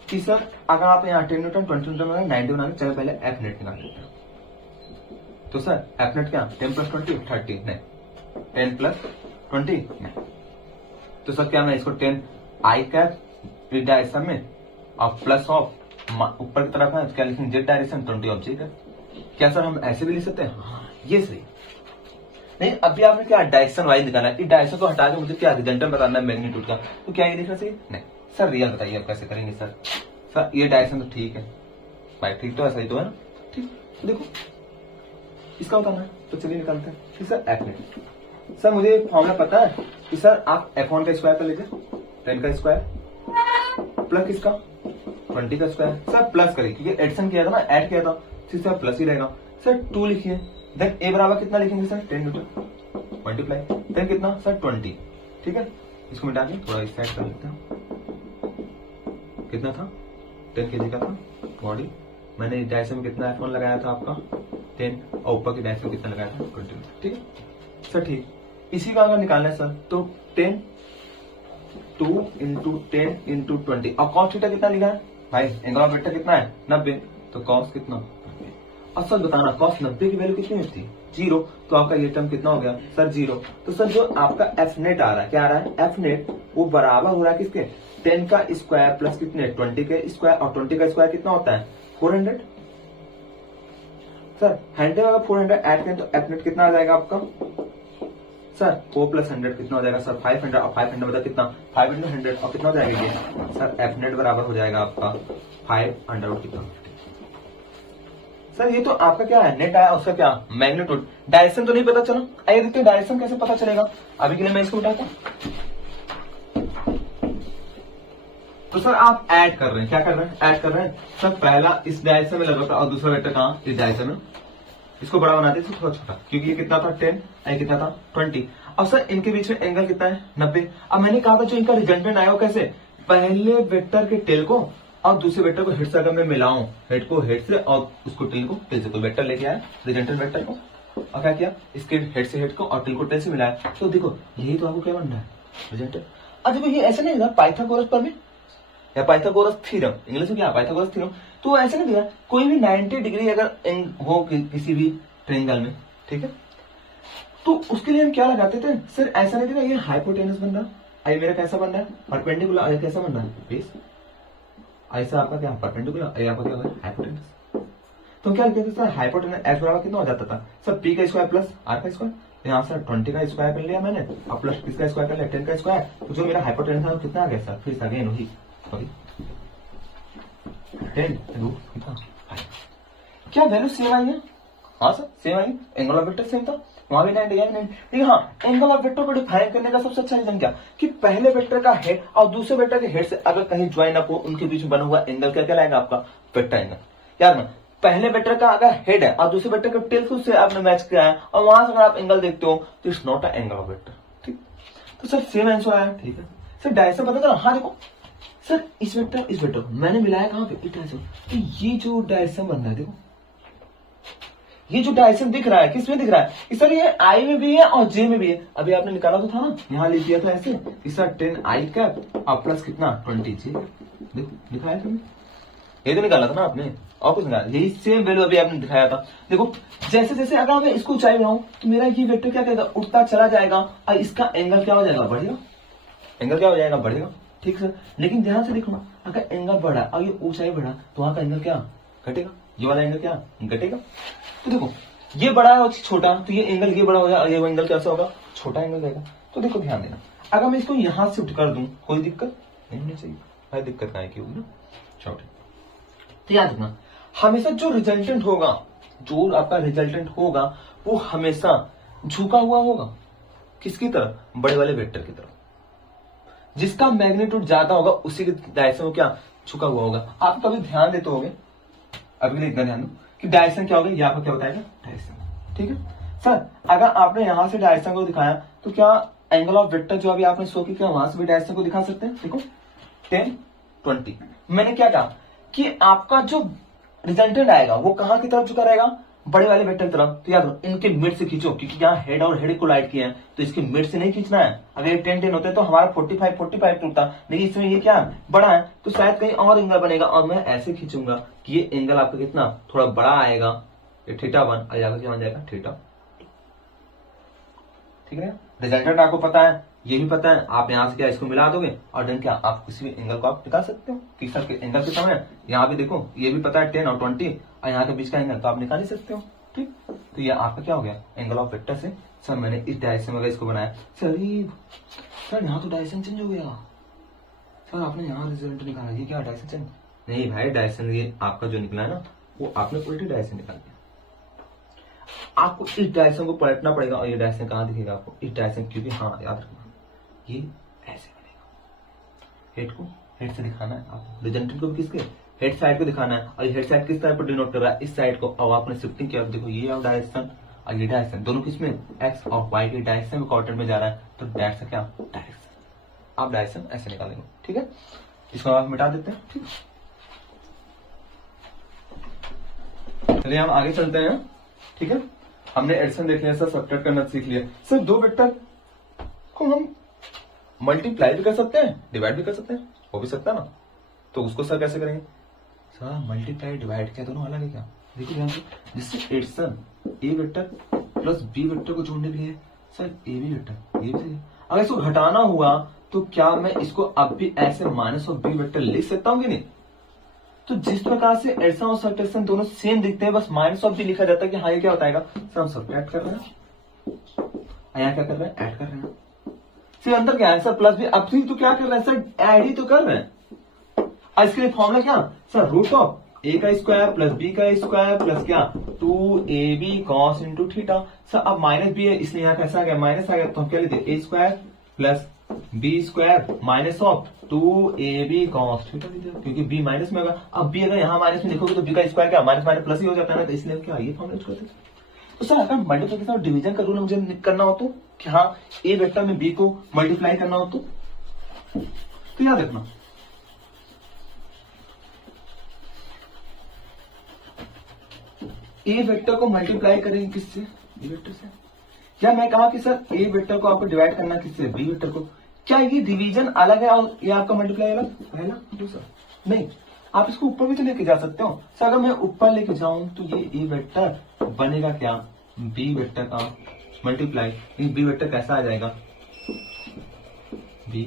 कि सर अगर आप यहाँ 10 न्यूटन 20 न्यूटन बनाए 90 बनाने, चलो पहले एफ नेट निकाल लेते हैं। तो सर एफ नेट क्या 10 प्लस 20 30, नहीं 10 प्लस 20 नहीं, तो सर क्या मैं इसको 10 आई कैप इस डायरेक्शन में और प्लस ऑफ ऊपर की तरफ है क्या लिखेंगे जेड डायरेक्शन 20 ऑफ जी का। क्या सर हम ऐसे भी लिख सकते हैं, हाँ ये सही। नहीं अभी आपने क्या डायरेक्शन वाइज निकाला है, इस डायरेक्शन को हटा के मुझे क्या रिजल्ट बताना है मैग्नीट्यूड का, तो क्या ये लिखना चाहिए, नहीं सर रियल बताइए आप कैसे करेंगे। सर सर ये डायरेक्शन तो ठीक है भाई, ठीक तो है, सही तो है ना, ठीक, तो देखो इसका बताना है तो चलिए निकालते हैं। ठीक सर एफ नेट, सर मुझे फॉर्मूला पता है कि सर आप F1 का स्क्वायर कर लीजिए 10 का स्क्वायर प्लस किसका 20 का स्क्वायर, सर प्लस करिए क्योंकि एडिशन किया था ना, ऐड किया था, सर प्लस ही रहेगा। सर 2 लिखिए, देन ए बराबर कितना लिखेंगे सर 10 न्यूटन मल्टीप्लाई देन कितना सर 20, ठीक है। इसको मिटा के थोड़ा इस साइड कर लेते हैं, कितना था 10 kg का था बॉडी, मैंने डायरेक्शन में कितना F1 लगाया था आपका 10 और ऊपर की डायरेक्शन में कितना लगाया था 20, ठीक है सर। ठीक इसी का अगर निकालना है सर तो 10 2 इंटू 10 इंटू 20 और कॉस थीटा कितना लिखा है भाई, एंगल ऑफ वेक्टर कितना है 90, तो कॉस कितना, असल बताना कॉस 90 की वैल्यू कितनी होती है 0, तो आपका ये टर्म कितना हो गया सर 0। तो सर जो आपका एफ नेट आ रहा है, क्या आ रहा है एफ नेट, वो बराबर हो रहा है किसके 10 का स्क्वायर प्लस कितने 20 के स्क्वायर, और 20 का स्क्वायर कितना होता है 400। सर 100 में अगर 400 ऐड करें तो एफ नेट कितना आ जाएगा आपका सर 4 प्लस 100 कितना हो जाएगा सर 500, और 500 मतलब कितना 5 इंटू 100 और कितना हो जाएगा ये सर एफ नेट बराबर हो जाएगा आपका 5 कितना। सर ये तो आपका क्या है नेट आया, उसका क्या मैग्नीट्यूड, डायरेक्शन तो नहीं पता चला, आइए देखते हैं डायरेक्शन कैसे पता चलेगा। अभी के लिए मैं इसको उठाता हूं, तो सर आप ऐड कर रहे हैं, क्या कर रहे हैं ऐड कर रहे हैं सर, पहला इस डायरेक्शन में लगा था और दूसरा वेक्टर कहां इस डायरेक्शन में, इसको बड़ा बना देते थोड़ा छोटा क्योंकि ये कितना था 10 और कितना था 20। अब सर इनके बीच में एंगल कितना है 90। अब मैंने कहा था जो इनका रिजल्टेंट आया हो कैसे, पहले वेक्टर के टेल को और दूसरे वेक्टर को हेड से अगर मैं मिलाऊं, हेड को हेड से और उसको टेल को टेल से, कोई वेक्टर लेके आया रिजल्टेंट वेक्टर को और क्या किया इसके हेड से हेड को और टेल को टेल से मिलाया, तो देखो यही तो आपको क्या बनना है रिजल्टेंट। अब देखो ये ऐसे नहीं था पाइथागोरस पर भी या पाइथागोरस थ्योरम, इंग्लिश में क्या पाइथागोरस थ्योरम, तो ऐसे नहीं दिया कोई भी 90 डिग्री अगर हो किसी भी ट्रायंगल में, ठीक है, तो उसके लिए हम क्या लगाते थे सर, ऐसा नहीं था ये हाइपोटेनस बन रहा, आई मेरा कैसा बन रहा है परपेंडिकुलर, आई कैसा बन रहा है बेस, ऐसा आपका क्या परपेंडिकुलर, आई आपका क्या होगा हाइपोटेनस। तो क्या लिखते थे सर हाइपोटेनस एच बराबर कितना हो जाता था सर पी का स्क्वायर प्लस आर का स्क्वायर, तो यहाँ सर 20 का स्क्वायर कर लिया मैंने और प्लस किसका स्क्वायर कर लिया 10 का स्क्वायर, तो जो मेरा हाइपोटेनस था वो कितना आ गया सर, फिर अगेन वही 10 रूट कितना, क्या वैल्यू सेम आई है, हाँ sir same I, angle of vector same था, वहां भी 90 नहीं, लेकिन हाँ एंगल ऑफ वेक्टर को डिफाइन करने का सबसे अच्छा रीजन क्या कि पहले वेक्टर का हेड और दूसरे वेक्टर के हेड से अगर कहीं ज्वाइन अप हो, उनके बीच में बना हुआ एंगल क्या कहलाएगा आपका वेक्टर एंगल। याद ना, पहले वेक्टर का अगर हेड है और दूसरे वेक्टर के टेल से उससे आपने मैच किया है और वहां से अगर आप एंगल देखते हो तो it's not a angle of vector, ठीक। तो सर सेम आंसर आया, ठीक है सर डायरेक्शन पता करो, हाँ देखो सर इस वेक्टर मैंने मिलाया कहां पे, इस डायरेक्शन, तो ये जो डायरेक्शन बन रहा है देखो, ये जो डायरेक्शन दिख रहा है किसमें दिख रहा है सर, ये आई में भी है और जे में भी है, अभी आपने निकाला तो था ना, यहाँ लिख दिया था ऐसे सर 10 आई कैप और प्लस कितना 20 जे, देखो दिखाया था, ये तो निकाला था ना आपने और कुछ निकाला, यही सेम वैल्यू अभी आपने दिखाया था। देखो जैसे जैसे अगर मैं इसको ऊंचाई बढ़ाऊं तो मेरा ये वेक्टर क्या करेगा, उठता चला जाएगा और इसका एंगल क्या हो जाएगा बढ़ेगा, एंगल क्या हो जाएगा बढ़ेगा, ठीक सर। लेकिन ध्यान से देखो अगर एंगल बढ़ा और ये ऊंचाई बढ़ा तो वहां का एंगल क्या घटेगा, ये वाला एंगल क्या घटेगा। तो देखो ये बड़ा है छोटा, तो ये एंगल ये बड़ा हो जाएगा, ये एंगल कैसा होगा छोटा एंगल रहेगा। तो देखो ध्यान देना, अगर मैं इसको यहां शिफ्ट कर दूं कोई दिक्कत नहीं होनी चाहिए, भाई दिक्कत क्या की होगी ना, छोटे। तो याद रखना हमेशा जो रिजल्टेंट होगा, जो आपका रिजल्टेंट होगा वो हमेशा झुका हुआ होगा, किसकी तरफ, बड़े वाले वेक्टर की तरफ, जिसका मैग्नीट्यूड ज्यादा होगा उसी के डायरेक्शन में क्या झुका हुआ होगा। आप कभी ध्यान देते होगे, अभी इतना ध्यान दो कि डायरेक्शन क्या होगा, ये आपको क्या बताएगा डायरेक्शन, ठीक है सर। अगर आपने यहां से डायरेक्शन को दिखाया तो क्या एंगल ऑफ वेक्टर जो अभी आपने शो किया वहां से भी डायरेक्शन को दिखा सकते हैं, देखो 10 20, मैंने क्या कहा कि आपका जो रिजल्टेंट आएगा वो कहां की तरफ झुका रहेगा, बड़े वाले वेक्टर की तरफ। तो याद रखो इनके मिड से खींचो, क्योंकि यहाँ हेड और हेड कोलाइड किए हैं तो इसके मिड से नहीं खींचना है। अगर ये 10 10 होते तो हमारा 45 टूटता, लेकिन इसमें ये क्या बड़ा है तो शायद कहीं और एंगल बनेगा, और मैं ऐसे खींचूंगा कि ये एंगल आपका कितना थोड़ा बड़ा आएगा, ये θ1 और यहाँ क्या बन जाएगा θ2, ठीक है। रिजल्टेंट आपको पता है, ये भी पता है, आप यहाँ से क्या इसको मिला दोगे और देन क्या आप किसी भी एंगल को आप निकाल सकते हो कि सर एंगल कितना है, यहाँ भी देखो ये भी पता है 10 और 20 और यहाँ के बीच का एंगल तो आप निकाल ही सकते हो, ठीक। तो ये आपका क्या हो गया एंगल ऑफ वेक्टर से। सर मैंने इस डायरेक्शन में इसको बनाया, सर यहाँ तो डायरेक्शन चेंज हो गया, सर आपने यहाँ रिजल्ट निकाला, ये क्या डायरेक्शन चेंज, नहीं भाई डायरेक्शन ये आपका जो निकला है ना वो आपने उल्टी डायरेक्शन निकाल दिया, आपको इस डायरेक्शन को पलटना पड़ेगा और ये डायरेक्शन कहाँ दिखेगा आपको, इस डायरेक्शन, क्योंकि हाँ याद रखना ये ऐसे बनेगा, हेड से दिखाना है आपको, रिजल्टेंट को भी किसके हेड साइड को दिखाना है, और ये हेड साइड किस तरह पर डिनोट कर रहा है इस साइड को, और आपने शिफ्टिंग किया देखो ये डायरेक्शन और ये डायरेक्शन दोनों किसमें एक्स और वाई के डायरेक्शन में कोऑर्डिनेट में जा रहा है, तो डायरेक्शन क्या डायरेक्शन, आप डायरेक्शन ऐसे निकालेंगे, ठीक है। इसको आप मिटा देते हैं, ठीक। चलिए हम आगे चलते हैं, ठीक है। हमने एडिशन देख लिया सर, सब्ट्रैक्ट करना सीख लिया सर, दो वेक्टर को हम मल्टीप्लाई भी कर सकते हैं डिवाइड भी कर सकते हैं, हो भी सकता है ना, तो उसको सर कैसे करेंगे, सर मल्टीप्लाई डिवाइड क्या दोनों अलग है क्या, देखिए ध्यान से, जिससे एडिशन ए वेक्टर प्लस बी वेक्टर को जोड़ने भी है सर, ए बी वेक्टर ये भी है। अगर इसको घटाना हुआ तो क्या मैं इसको अब भी ऐसे माइनस ऑफ बी वेक्टर लिख सकता हूँ कि नहीं, तो जिस प्रकार से एडिशन और सब्ट्रैक्शन दोनों सेम दिखते हैं, बस माइनस ऑफ भी लिखा जाता है कि हाँ ये क्या होता है सर, हम सब्ट्रैक्ट कर रहे हैं, यहाँ क्या कर रहे हैं ऐड कर रहे हैं, सिर्फ अंतर क्या है सर प्लस भी, अब तो क्या कर रहे हैं सर ऐड ही तो कर रहे हैं। और इसके लिए फॉर्मूला क्या सर, रूट ऑफ ए का स्क्वायर प्लस बी का स्क्वायर प्लस क्या 2ab cos into theta. Sir अब माइनस बी है इसलिए यहाँ कैसा आ गया माइनस आ गया, तो हम क्या लेते हैं A square plus B square minus of 2ab cos theta, क्योंकि बी माइनस में होगा। अब बी अगर यहाँ माइनस में देखोगे तो बी का स्क्वायर क्या माइनस माइनस प्लस ही हो जाता है ना, तो इसलिए क्या ये फॉर्मूला यूज करते हैं। तो सर अगर मल्टीप्लिकेशन और डिवीजन का रूल मुझे करना हो तो कि हाँ ए वेक्टर में बी को मल्टीप्लाई करना हो तो याद रखना ए वेक्टर को मल्टीप्लाई करेंगे किससे, बी वेक्टर से। क्या मैं कहा कि सर ए वेक्टर को आपको डिवाइड करना किससे, बी वेक्टर को। क्या ये डिवीजन अलग है और ये आपका मल्टीप्लाई अलग, पहला दूसरा नहीं। आप इसको ऊपर भी तो लेके जा सकते हो सर, अगर मैं ऊपर लेके जाऊं तो ये ए वेक्टर बनेगा क्या बी वेक्टर का मल्टीप्लाई बी वेक्टर कैसा आ जाएगा, बी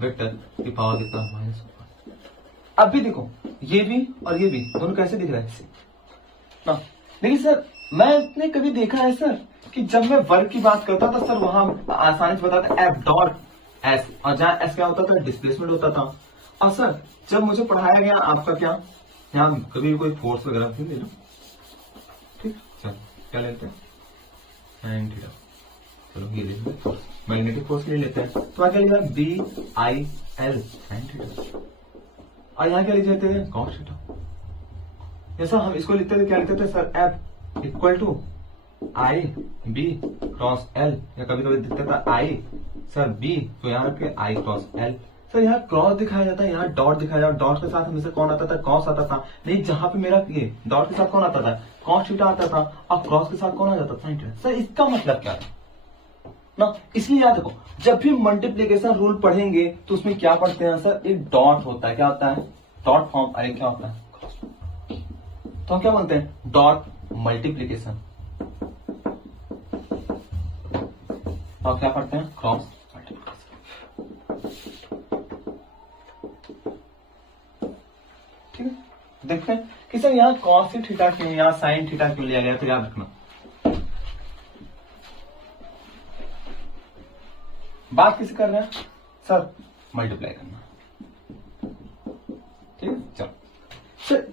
वेक्टर की पावर कितना -1। अब भी देखो ये भी और ये भी दोनों कैसे दिख रहा है ना। लेकिन सर मैंने कभी देखा है सर कि जब मैं वर्ग की बात करता था सर वहां आसानी से बताता एफ डॉट एस, और जहां एस क्या होता था, डिस्प्लेसमेंट होता था। और सर जब मुझे पढ़ाया गया आपका क्या, यहाँ कभी कोई फोर्स वगैरह भी ले लो, ठीक, चलो क्या लेते हैं, साइन थीटा, चलो ये ले लेते हैं, मैग्नेटिक फोर्स ले लेते हैं। तो क्या लिखा, B I L sine theta, और यहाँ क्या लिख जाते थे, कॉस थीटा। जैसा हम इसको लिखते थे, क्या लिखते थे sir, F equal to I B cross L, या कभी कभी दिखता था आई सर बी, तो यहाँ पे आई क्रॉस एल। सर यहाँ क्रॉस दिखाया जाता है, यहाँ डॉट दिखाया जाता है, डॉट के साथ हमेशा कौन आता था, कॉस आता था। नहीं, जहां पे मेरा ये डॉट के साथ कौन आता था, कॉस थीटा आता था, और क्रॉस के साथ कौन आ जाता था, साइन थीटा। सर इसका मतलब क्या था ना, इसलिए याद रखो जब भी मल्टीप्लीकेशन रूल पढ़ेंगे तो उसमें क्या पढ़ते हैं सर, एक डॉट होता है, क्या होता है, डॉट फॉर्म, अरे क्या होता है, तो हम क्या बोलते हैं, डॉट मल्टीप्लीकेशन, और क्या पढ़ते हैं, क्रॉस मल्टीप्लीकेशन। ठीक है, देखते हैं कि सर यहाँ कॉस थीटा क्यों, यहाँ साइन थीटा क्यों लिया गया, तो याद रखना बात किसे कर रहे हैं सर, मल्टीप्लाई करना। ठीक है, चलो सर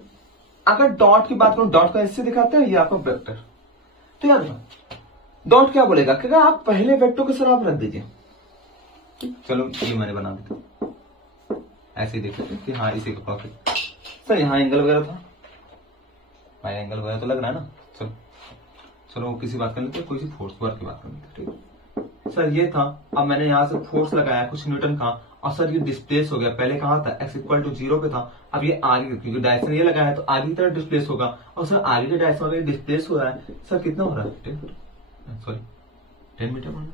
अगर डॉट की बात करूं, डॉट का इससे दिखाते हैं ये आपका वेक्टर, तो याद रखना डॉट क्या बोलेगा, कि आप पहले वेक्टर को सर आप रख दीजिए। चलो ये मैंने बना दिया, ऐसे ही देख लेते कि हाँ इसी का प्रॉफिट। सर यहाँ एंगल वगैरह था, भाई एंगल वगैरह तो लग रहा है ना, चलो चलो किसी बात कर लेते हैं, कोई सी फोर्स वर्क की बात कर लेते हैं। ठीक है सर, ये था, अब मैंने यहाँ से फोर्स लगाया कुछ न्यूटन का, और सर ये डिस्प्लेस हो गया, पहले कहाँ था, x इक्वल टू 0 पे था, अब ये आगे, क्योंकि डायरेक्शन ये लगा है तो आगे की तरफ डिस्प्लेस होगा, और सर आगे के डायरेक्शन में डिस्प्लेस हो रहा है। सर कितना हो रहा है, 10 मीटर बोलना,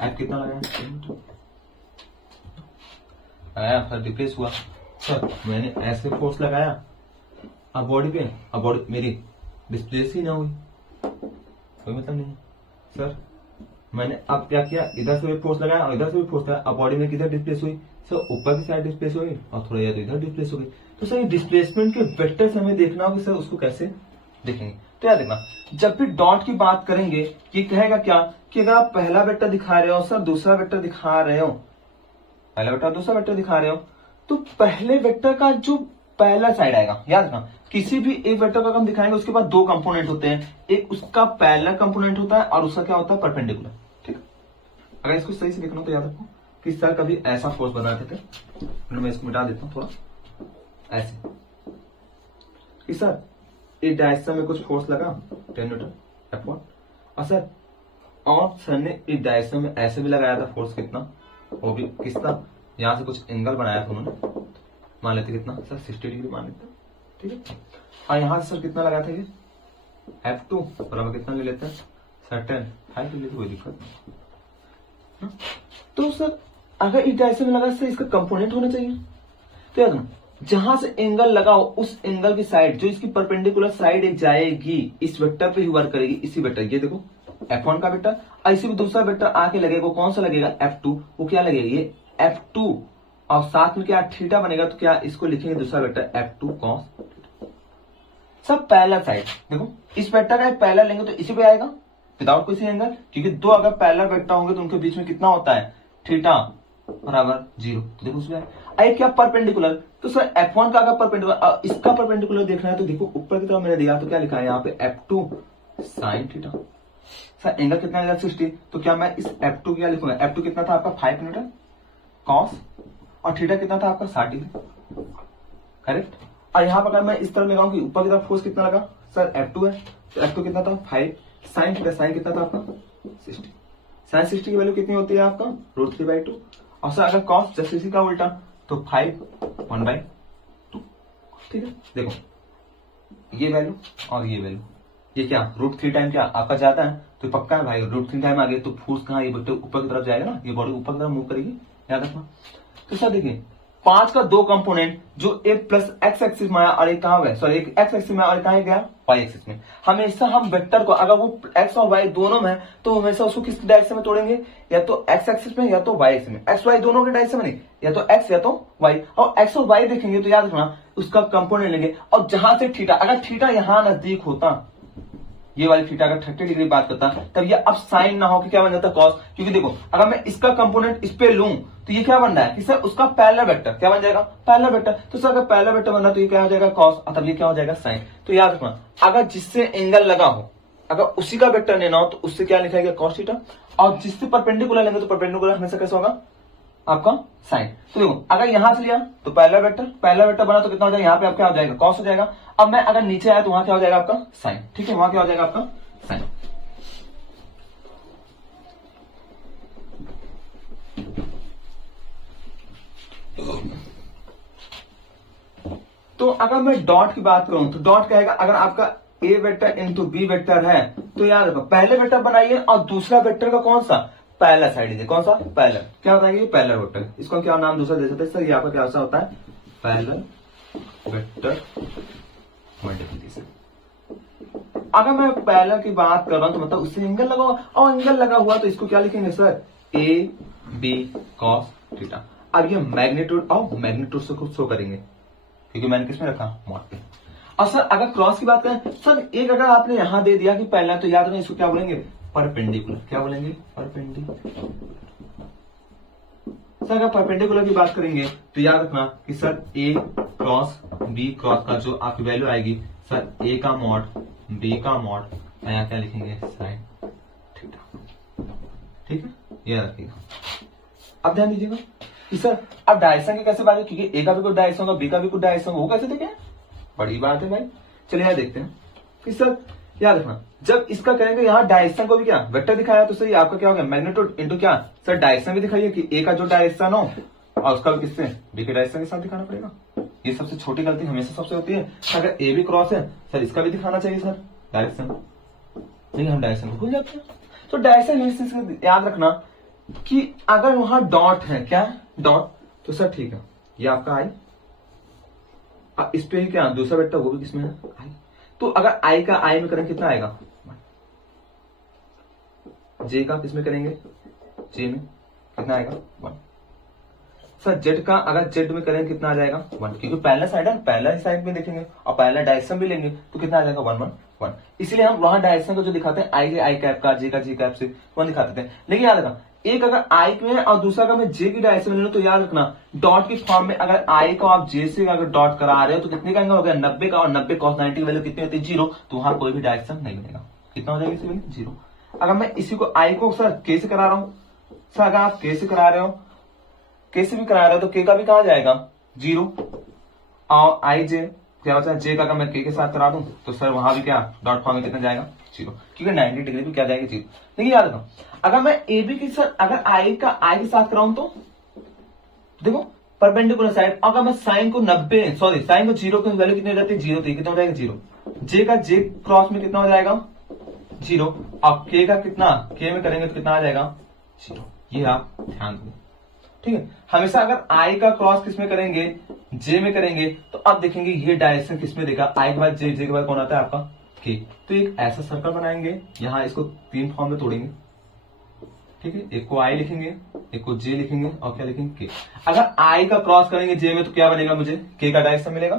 एफ कितना लगा है, 10 मीटर आया, सर डिस्प्लेस हुआ। सर मैंने ऐसे फोर्स लगाया अब बॉडी पे, अब बॉडी मेरी डिस्प्लेस ही ना हुई, कोई मतलब नहीं। सर मैंने अब क्या किया, इधर से भी फोर्स लगाया और इधर से भी फोर्स लगाया, अब बॉडी में किधर डिस्प्लेस हुई, सर ऊपर की साइड डिस्प्लेस हो गई, और थोड़ा या तो इधर डिस्प्लेस हो गई। तो सर ये डिस्प्लेसमेंट के वेक्टर से हमें देखना होगा सर उसको कैसे देखेंगे। तो याद देखना जब भी डॉट की बात करेंगे, ये कहेगा क्या कि अगर आप पहला वेक्टर दिखा रहे हो सर, दूसरा वेक्टर दिखा रहे हो, पहला वेक्टर दूसरा वेक्टर दिखा रहे हो, तो पहले वेक्टर का जो पहला साइड आएगा, याद रखना किसी भी एक वेक्टर का हम दिखाएंगे उसके बाद दो कंपोनेंट होते हैं, एक उसका पैरेलल कंपोनेंट होता है और उसका क्या होता है, परपेंडिकुलर। ठीक है, अगर इसको सही से देखना तो याद रखो कि सर कभी ऐसा फोर्स बनाते थे, मैं इसको मिटा देता हूं थोड़ा, ऐसे कि सर एक डायरेक्शन में कुछ फोर्स लगा 10 न्यूटन F1, और सर ने इस डायरेक्शन में ऐसे भी लगाया था फोर्स, कितना, वो भी किसका, यहां से कुछ एंगल बनाया था उन्होंने, मान लेते कितना सर 60 डिग्री मान लेते। ठीक है, और यहां से सर कितना लगाया था ये F2, और अब कितना ले लेते हैं सर 10, 5 ले लेते, कोई दिक्कत नहीं। तो सर अगर इस डायरेक्शन में लगा सर इसका कंपोनेंट होना चाहिए, तो याद जहां से एंगल लगाओ उस एंगल की साइड जो इसकी परपेंडिकुलर साइड एक जाएगी इस वेक्टर पे ही वर्क करेगी, इसी वेक्टर, ये देखो F1 का वेक्टर, ऐसे भी दूसरा वेक्टर आके लगेगा, कौन सा लगेगा, F2, वो क्या लगेगा, ये F2, और साथ में क्या थीटा बनेगा, तो क्या इसको लिखेंगे दूसरा वेक्टर F2 कॉस। सब पैरेलल साइड देखो, इस वेक्टर का पैरेलल लेंगे तो इसी पे आएगा विदाउट कोई एंगल, क्योंकि दो अगर पैरेलल वेक्टर होंगे तो उनके बीच में कितना होता है, थीटा बराबर 0, तो देखो उसमें आई क्या परपेंडिकुलर, तो सर F1 का अगर परपेंडिकुलर, इसका परपेंडिकुलर देखना है तो देखो ऊपर की तरफ मैंने दिया, तो क्या लिखा है यहाँ पे F2 sine theta. Sir angle कितना है 60, तो क्या मैं इस F2 क्या लिखूंगा, F2 कितना था आपका 5 न्यूटन कॉस, और थीटा कितना था आपका 60 डिग्री, करेक्ट। और यहाँ पर अगर मैं इस तरह लगाऊं कि ऊपर की तरफ फोर्स कितना लगा, सर F2 है, तो F2 कितना था 5 साइन थीटा, साइन कितना था आपका 60, साइन 60 की वैल्यू कितनी होती है आपका √3/2, और सर अगर कॉस जस्ट इसी का उल्टा तो 5/1/2। ठीक है, देखो ये वैल्यू और ये वैल्यू, ये क्या √3 टाइम क्या आपका ज्यादा है, तो पक्का है भाई √3 टाइम आगे तो फोर्स कहाँ, ये ऊपर की तरफ जाएगा ना, ये बॉडी ऊपर की तरफ मूव करेगी, याद रखना। तो सर देखिए 5 का 2 कंपोनेंट जो एक प्लस एक्स एक्सिस में आया और एक कहां गया, सॉरी एक एक्स एक्सिस में और कहां गया वाई एक्सिस में। हमेशा हम वेक्टर को अगर वो एक्स और वाई दोनों में है तो हमेशा उसको किस डायरेक्शन में तोड़ेंगे, या तो एक्स एक्सिस में या तो वाई एक्सिस में। एक्स वाई दोनों के डायरेक्शन में नहीं, या तो एक्स या तो वाई। और एक्स और वाई देखेंगे तो याद रखना उसका कंपोनेंट लेंगे, और जहां से थीटा, अगर थीटा यहां नजदीक होता, ये वाली थीटा अगर 30 डिग्री बात करता, तब ये अब साइन ना हो कि क्या बन जाता कॉस। क्योंकि देखो अगर मैं इसका कंपोनेंट इस पे लूं तो ये क्या बन रहा है कि सर उसका पैरेलल वेक्टर क्या बन जाएगा, पैरेलल वेक्टर। तो सर अगर पैरेलल वेक्टर बन रहा है तो ये क्या हो जाएगा कॉस, तब ये क्या हो जाएगा साइन। तो याद रखना अगर जिससे एंगल लगा हो, अगर उसी का वेक्टर लेना हो तो उससे क्या लिखा गया कॉस थीटा, और जिससे परपेंडिकुलर लेंगे तो परपेंडिकुलर हमेशा कैसे होगा आपका साइन। तो देखो अगर यहां से लिया तो पैरेलल वेक्टर बना तो कितना हो जाएगा, यहाँ पे आपका हो जाएगा कॉस हो जाएगा। अब मैं अगर नीचे आया तो वहां क्या हो जाएगा आपका साइन, ठीक है, वहां क्या हो जाएगा आपका साइन। तो अगर मैं डॉट की बात करूं तो डॉट क्या है, अगर आपका ए वेक्टर इंटू बी वेक्टर है तो याद रखो पहले वेक्टर बनाइए और दूसरा वेक्टर का कौन सा पहला साइड लीजिए, कौन सा पहला, क्या होता है ये पैरेलल वेक्टर। इसको क्या नाम दूसरा दे सकते हैं सर, ये आपका क्या होता है पैरेलल वेक्टर मल्टीप्लिकेशन। अगर मैं पैरेलल की बात कर रहा हूं तो मतलब उससे एंगल लगा हुआ, और एंगल लगा हुआ तो इसको क्या लिखेंगे sir A B cos theta. अब ये मैग्नीट्यूड और मैग्नीट्यूड से खुद शो करेंगे क्योंकि मैंने किसमें रखा मॉड पे। और सर अगर क्रॉस की बात करें सर, एक अगर आपने यहां दे दिया कि पहला, तो याद रखना इसको क्या बोलेंगे परपेंडिकुलर, क्या बोलेंगे परपेंडिकुलर। सर अगर परपेंडिकुलर की बात करेंगे तो याद रखना कि सर ए क्रॉस बी क्रॉस का जो आपकी वैल्यू आएगी सर ए का मॉड बी का मॉड, यहाँ क्या लिखेंगे साइन थीटा, ठीक है, ये रखिएगा। अब ध्यान दीजिएगा कि सर अब डायरेक्शन की कैसे बात है, क्योंकि ए का भी कुछ डायरेक्शन होगा बी का भी कुछ डायरेक्शन होगा, वो कैसे देखें बड़ी बात है भाई। चलिए यहाँ देखते हैं कि सर याद रखना जब इसका करेंगे यहाँ डायरेक्शन को भी क्या वेक्टर दिखाया तो सर आपका क्या हो गया मैग्नीट्यूड इंटू क्या सर डायरेक्शन भी दिखाइए कि ए का जो डायरेक्शन हो और उसका भी किससे बी के डायरेक्शन के साथ दिखाना पड़ेगा। ये सबसे छोटी गलती हमेशा सबसे होती है। अगर ए भी क्रॉस है सर इसका भी दिखाना चाहिए सर डायरेक्शन, नहीं हम डायरेक्शन को भूल जाते हैं। तो डायरेक्शन याद रखना कि अगर वहां डॉट है, क्या डॉट, तो सर ठीक है ये आपका आई, इस पे क्या दूसरा वेक्टर वो भी किसमें है आई। तो अगर आई का आई में करेंगे कितना आएगा, जे का किसमें करेंगे जे में कितना आएगा 1। सर जेड का अगर जेड में करेंगे कितना आ जाएगा 1, क्योंकि पहला साइड है पहला ही साइड में देखेंगे और पहला डायरेक्शन भी लेंगे तो कितना आ जाएगा 1 1 1। इसलिए हम वहां डायरेक्शन को जो दिखाते हैं आई के आई कैप का जे का जे कैप से वहां दिखाते हैं। लेकिन याद रखना एक अगर आई में और दूसरा का मैं जे की डायरेक्शन में ले लूं तो याद रखना डॉट की फॉर्म में अगर आई को आप जे से अगर डॉट करा रहे हो तो कितने का एंगल हो गया 90 का, और 90 cos 90 की वैल्यू कितनी होती है 0, तो वहां कोई भी डायरेक्शन नहीं बनेगा। कितना हो जाएगा इसी वैल्यू 0। अगर मैं इसी को आई को सर के से करा रहा हूं, सर अगर आप के से करा रहे हो के से भी करा रहे हो तो के का भी कहा जाएगा 0, और आई जे क्या होता है जे का अगर मैं के साथ करा दूं तो सर वहां भी क्या डॉट फॉर्म में कितना जाएगा 0, क्योंकि 90 डिग्री भी क्या जाएगी 0। लेकिन याद रखना अगर मैं ए बी की सर अगर आई का आई के साथ कराऊं तो देखो परपेंडिकुलर साइड, अगर मैं साइन को 90 सॉरी साइन को 0 की वैल्यू कितनी हो जाती है 0, तो कितना हो जाएगा 0। जे का जे क्रॉस में कितना हो जाएगा 0, और के का कितना के में करेंगे तो कितना आ जाएगा 0। ये आप ध्यान दें, ठीक है। हमेशा अगर आई का क्रॉस किसमें करेंगे जे में करेंगे तो अब देखेंगे ये डायरेक्शन किसमें देगा, आई के बाद जे के बाद कौन आता है आपका के। तो एक ऐसा सर्कल बनाएंगे, यहां इसको 3 फॉर्म में तोड़ेंगे, ठीक है। एक को आई लिखेंगे, एक को जे लिखेंगे और क्या लिखेंगे के। अगर आई का क्रॉस करेंगे जे में तो क्या बनेगा मुझे के का डायरेक्शन मिलेगा।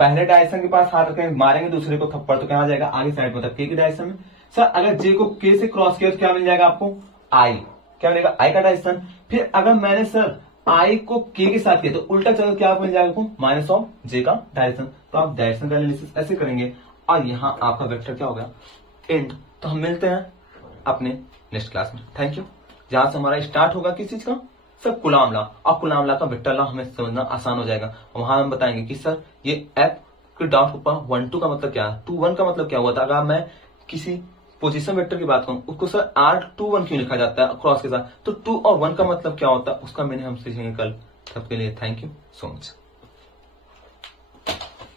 पहले डायरेक्शन के पास हाथ रखेंगे मारेंगे दूसरे को थप्पड़ तो क्या आ जाएगा आगे साइड में के की डायरेक्शन में। सर अगर जे को के से क्रॉस किया तो क्या मिल जाएगा आपको आई, क्या मिलेगा आई का डायरेक्शन। फिर अगर मैंने सर आई को के साथ किया तो उल्टा चलो क्या मिल जाएगा आपको माइनस ऑफ जे का डायरेक्शन। तो आप डायरेक्शन का एनालिसिस ऐसे करेंगे और यहाँ आपका वेक्टर क्या होगा एंड। तो हम मिलते हैं अपने नेक्स्ट क्लास में। Thank you. जहां से हमारा स्टार्ट होगा किस चीज का सर कुलाम लॉ, और कुलाम लॉ का वेक्टर लॉ हमें समझना आसान हो जाएगा। वहां हम बताएंगे कि सर ये एफ के डॉट ऊपर 1 2 का मतलब क्या है, 2 1 का मतलब क्या हुआ था। अगर मैं किसी पोजीशन वेक्टर की बात करूं उसको सर R 2 1 क्यों लिखा जाता है क्रॉस के साथ, तो 2 और 1 का मतलब क्या होता है उसका मैंने हम सीखेंगे कल। सबके लिए थैंक यू सो मच।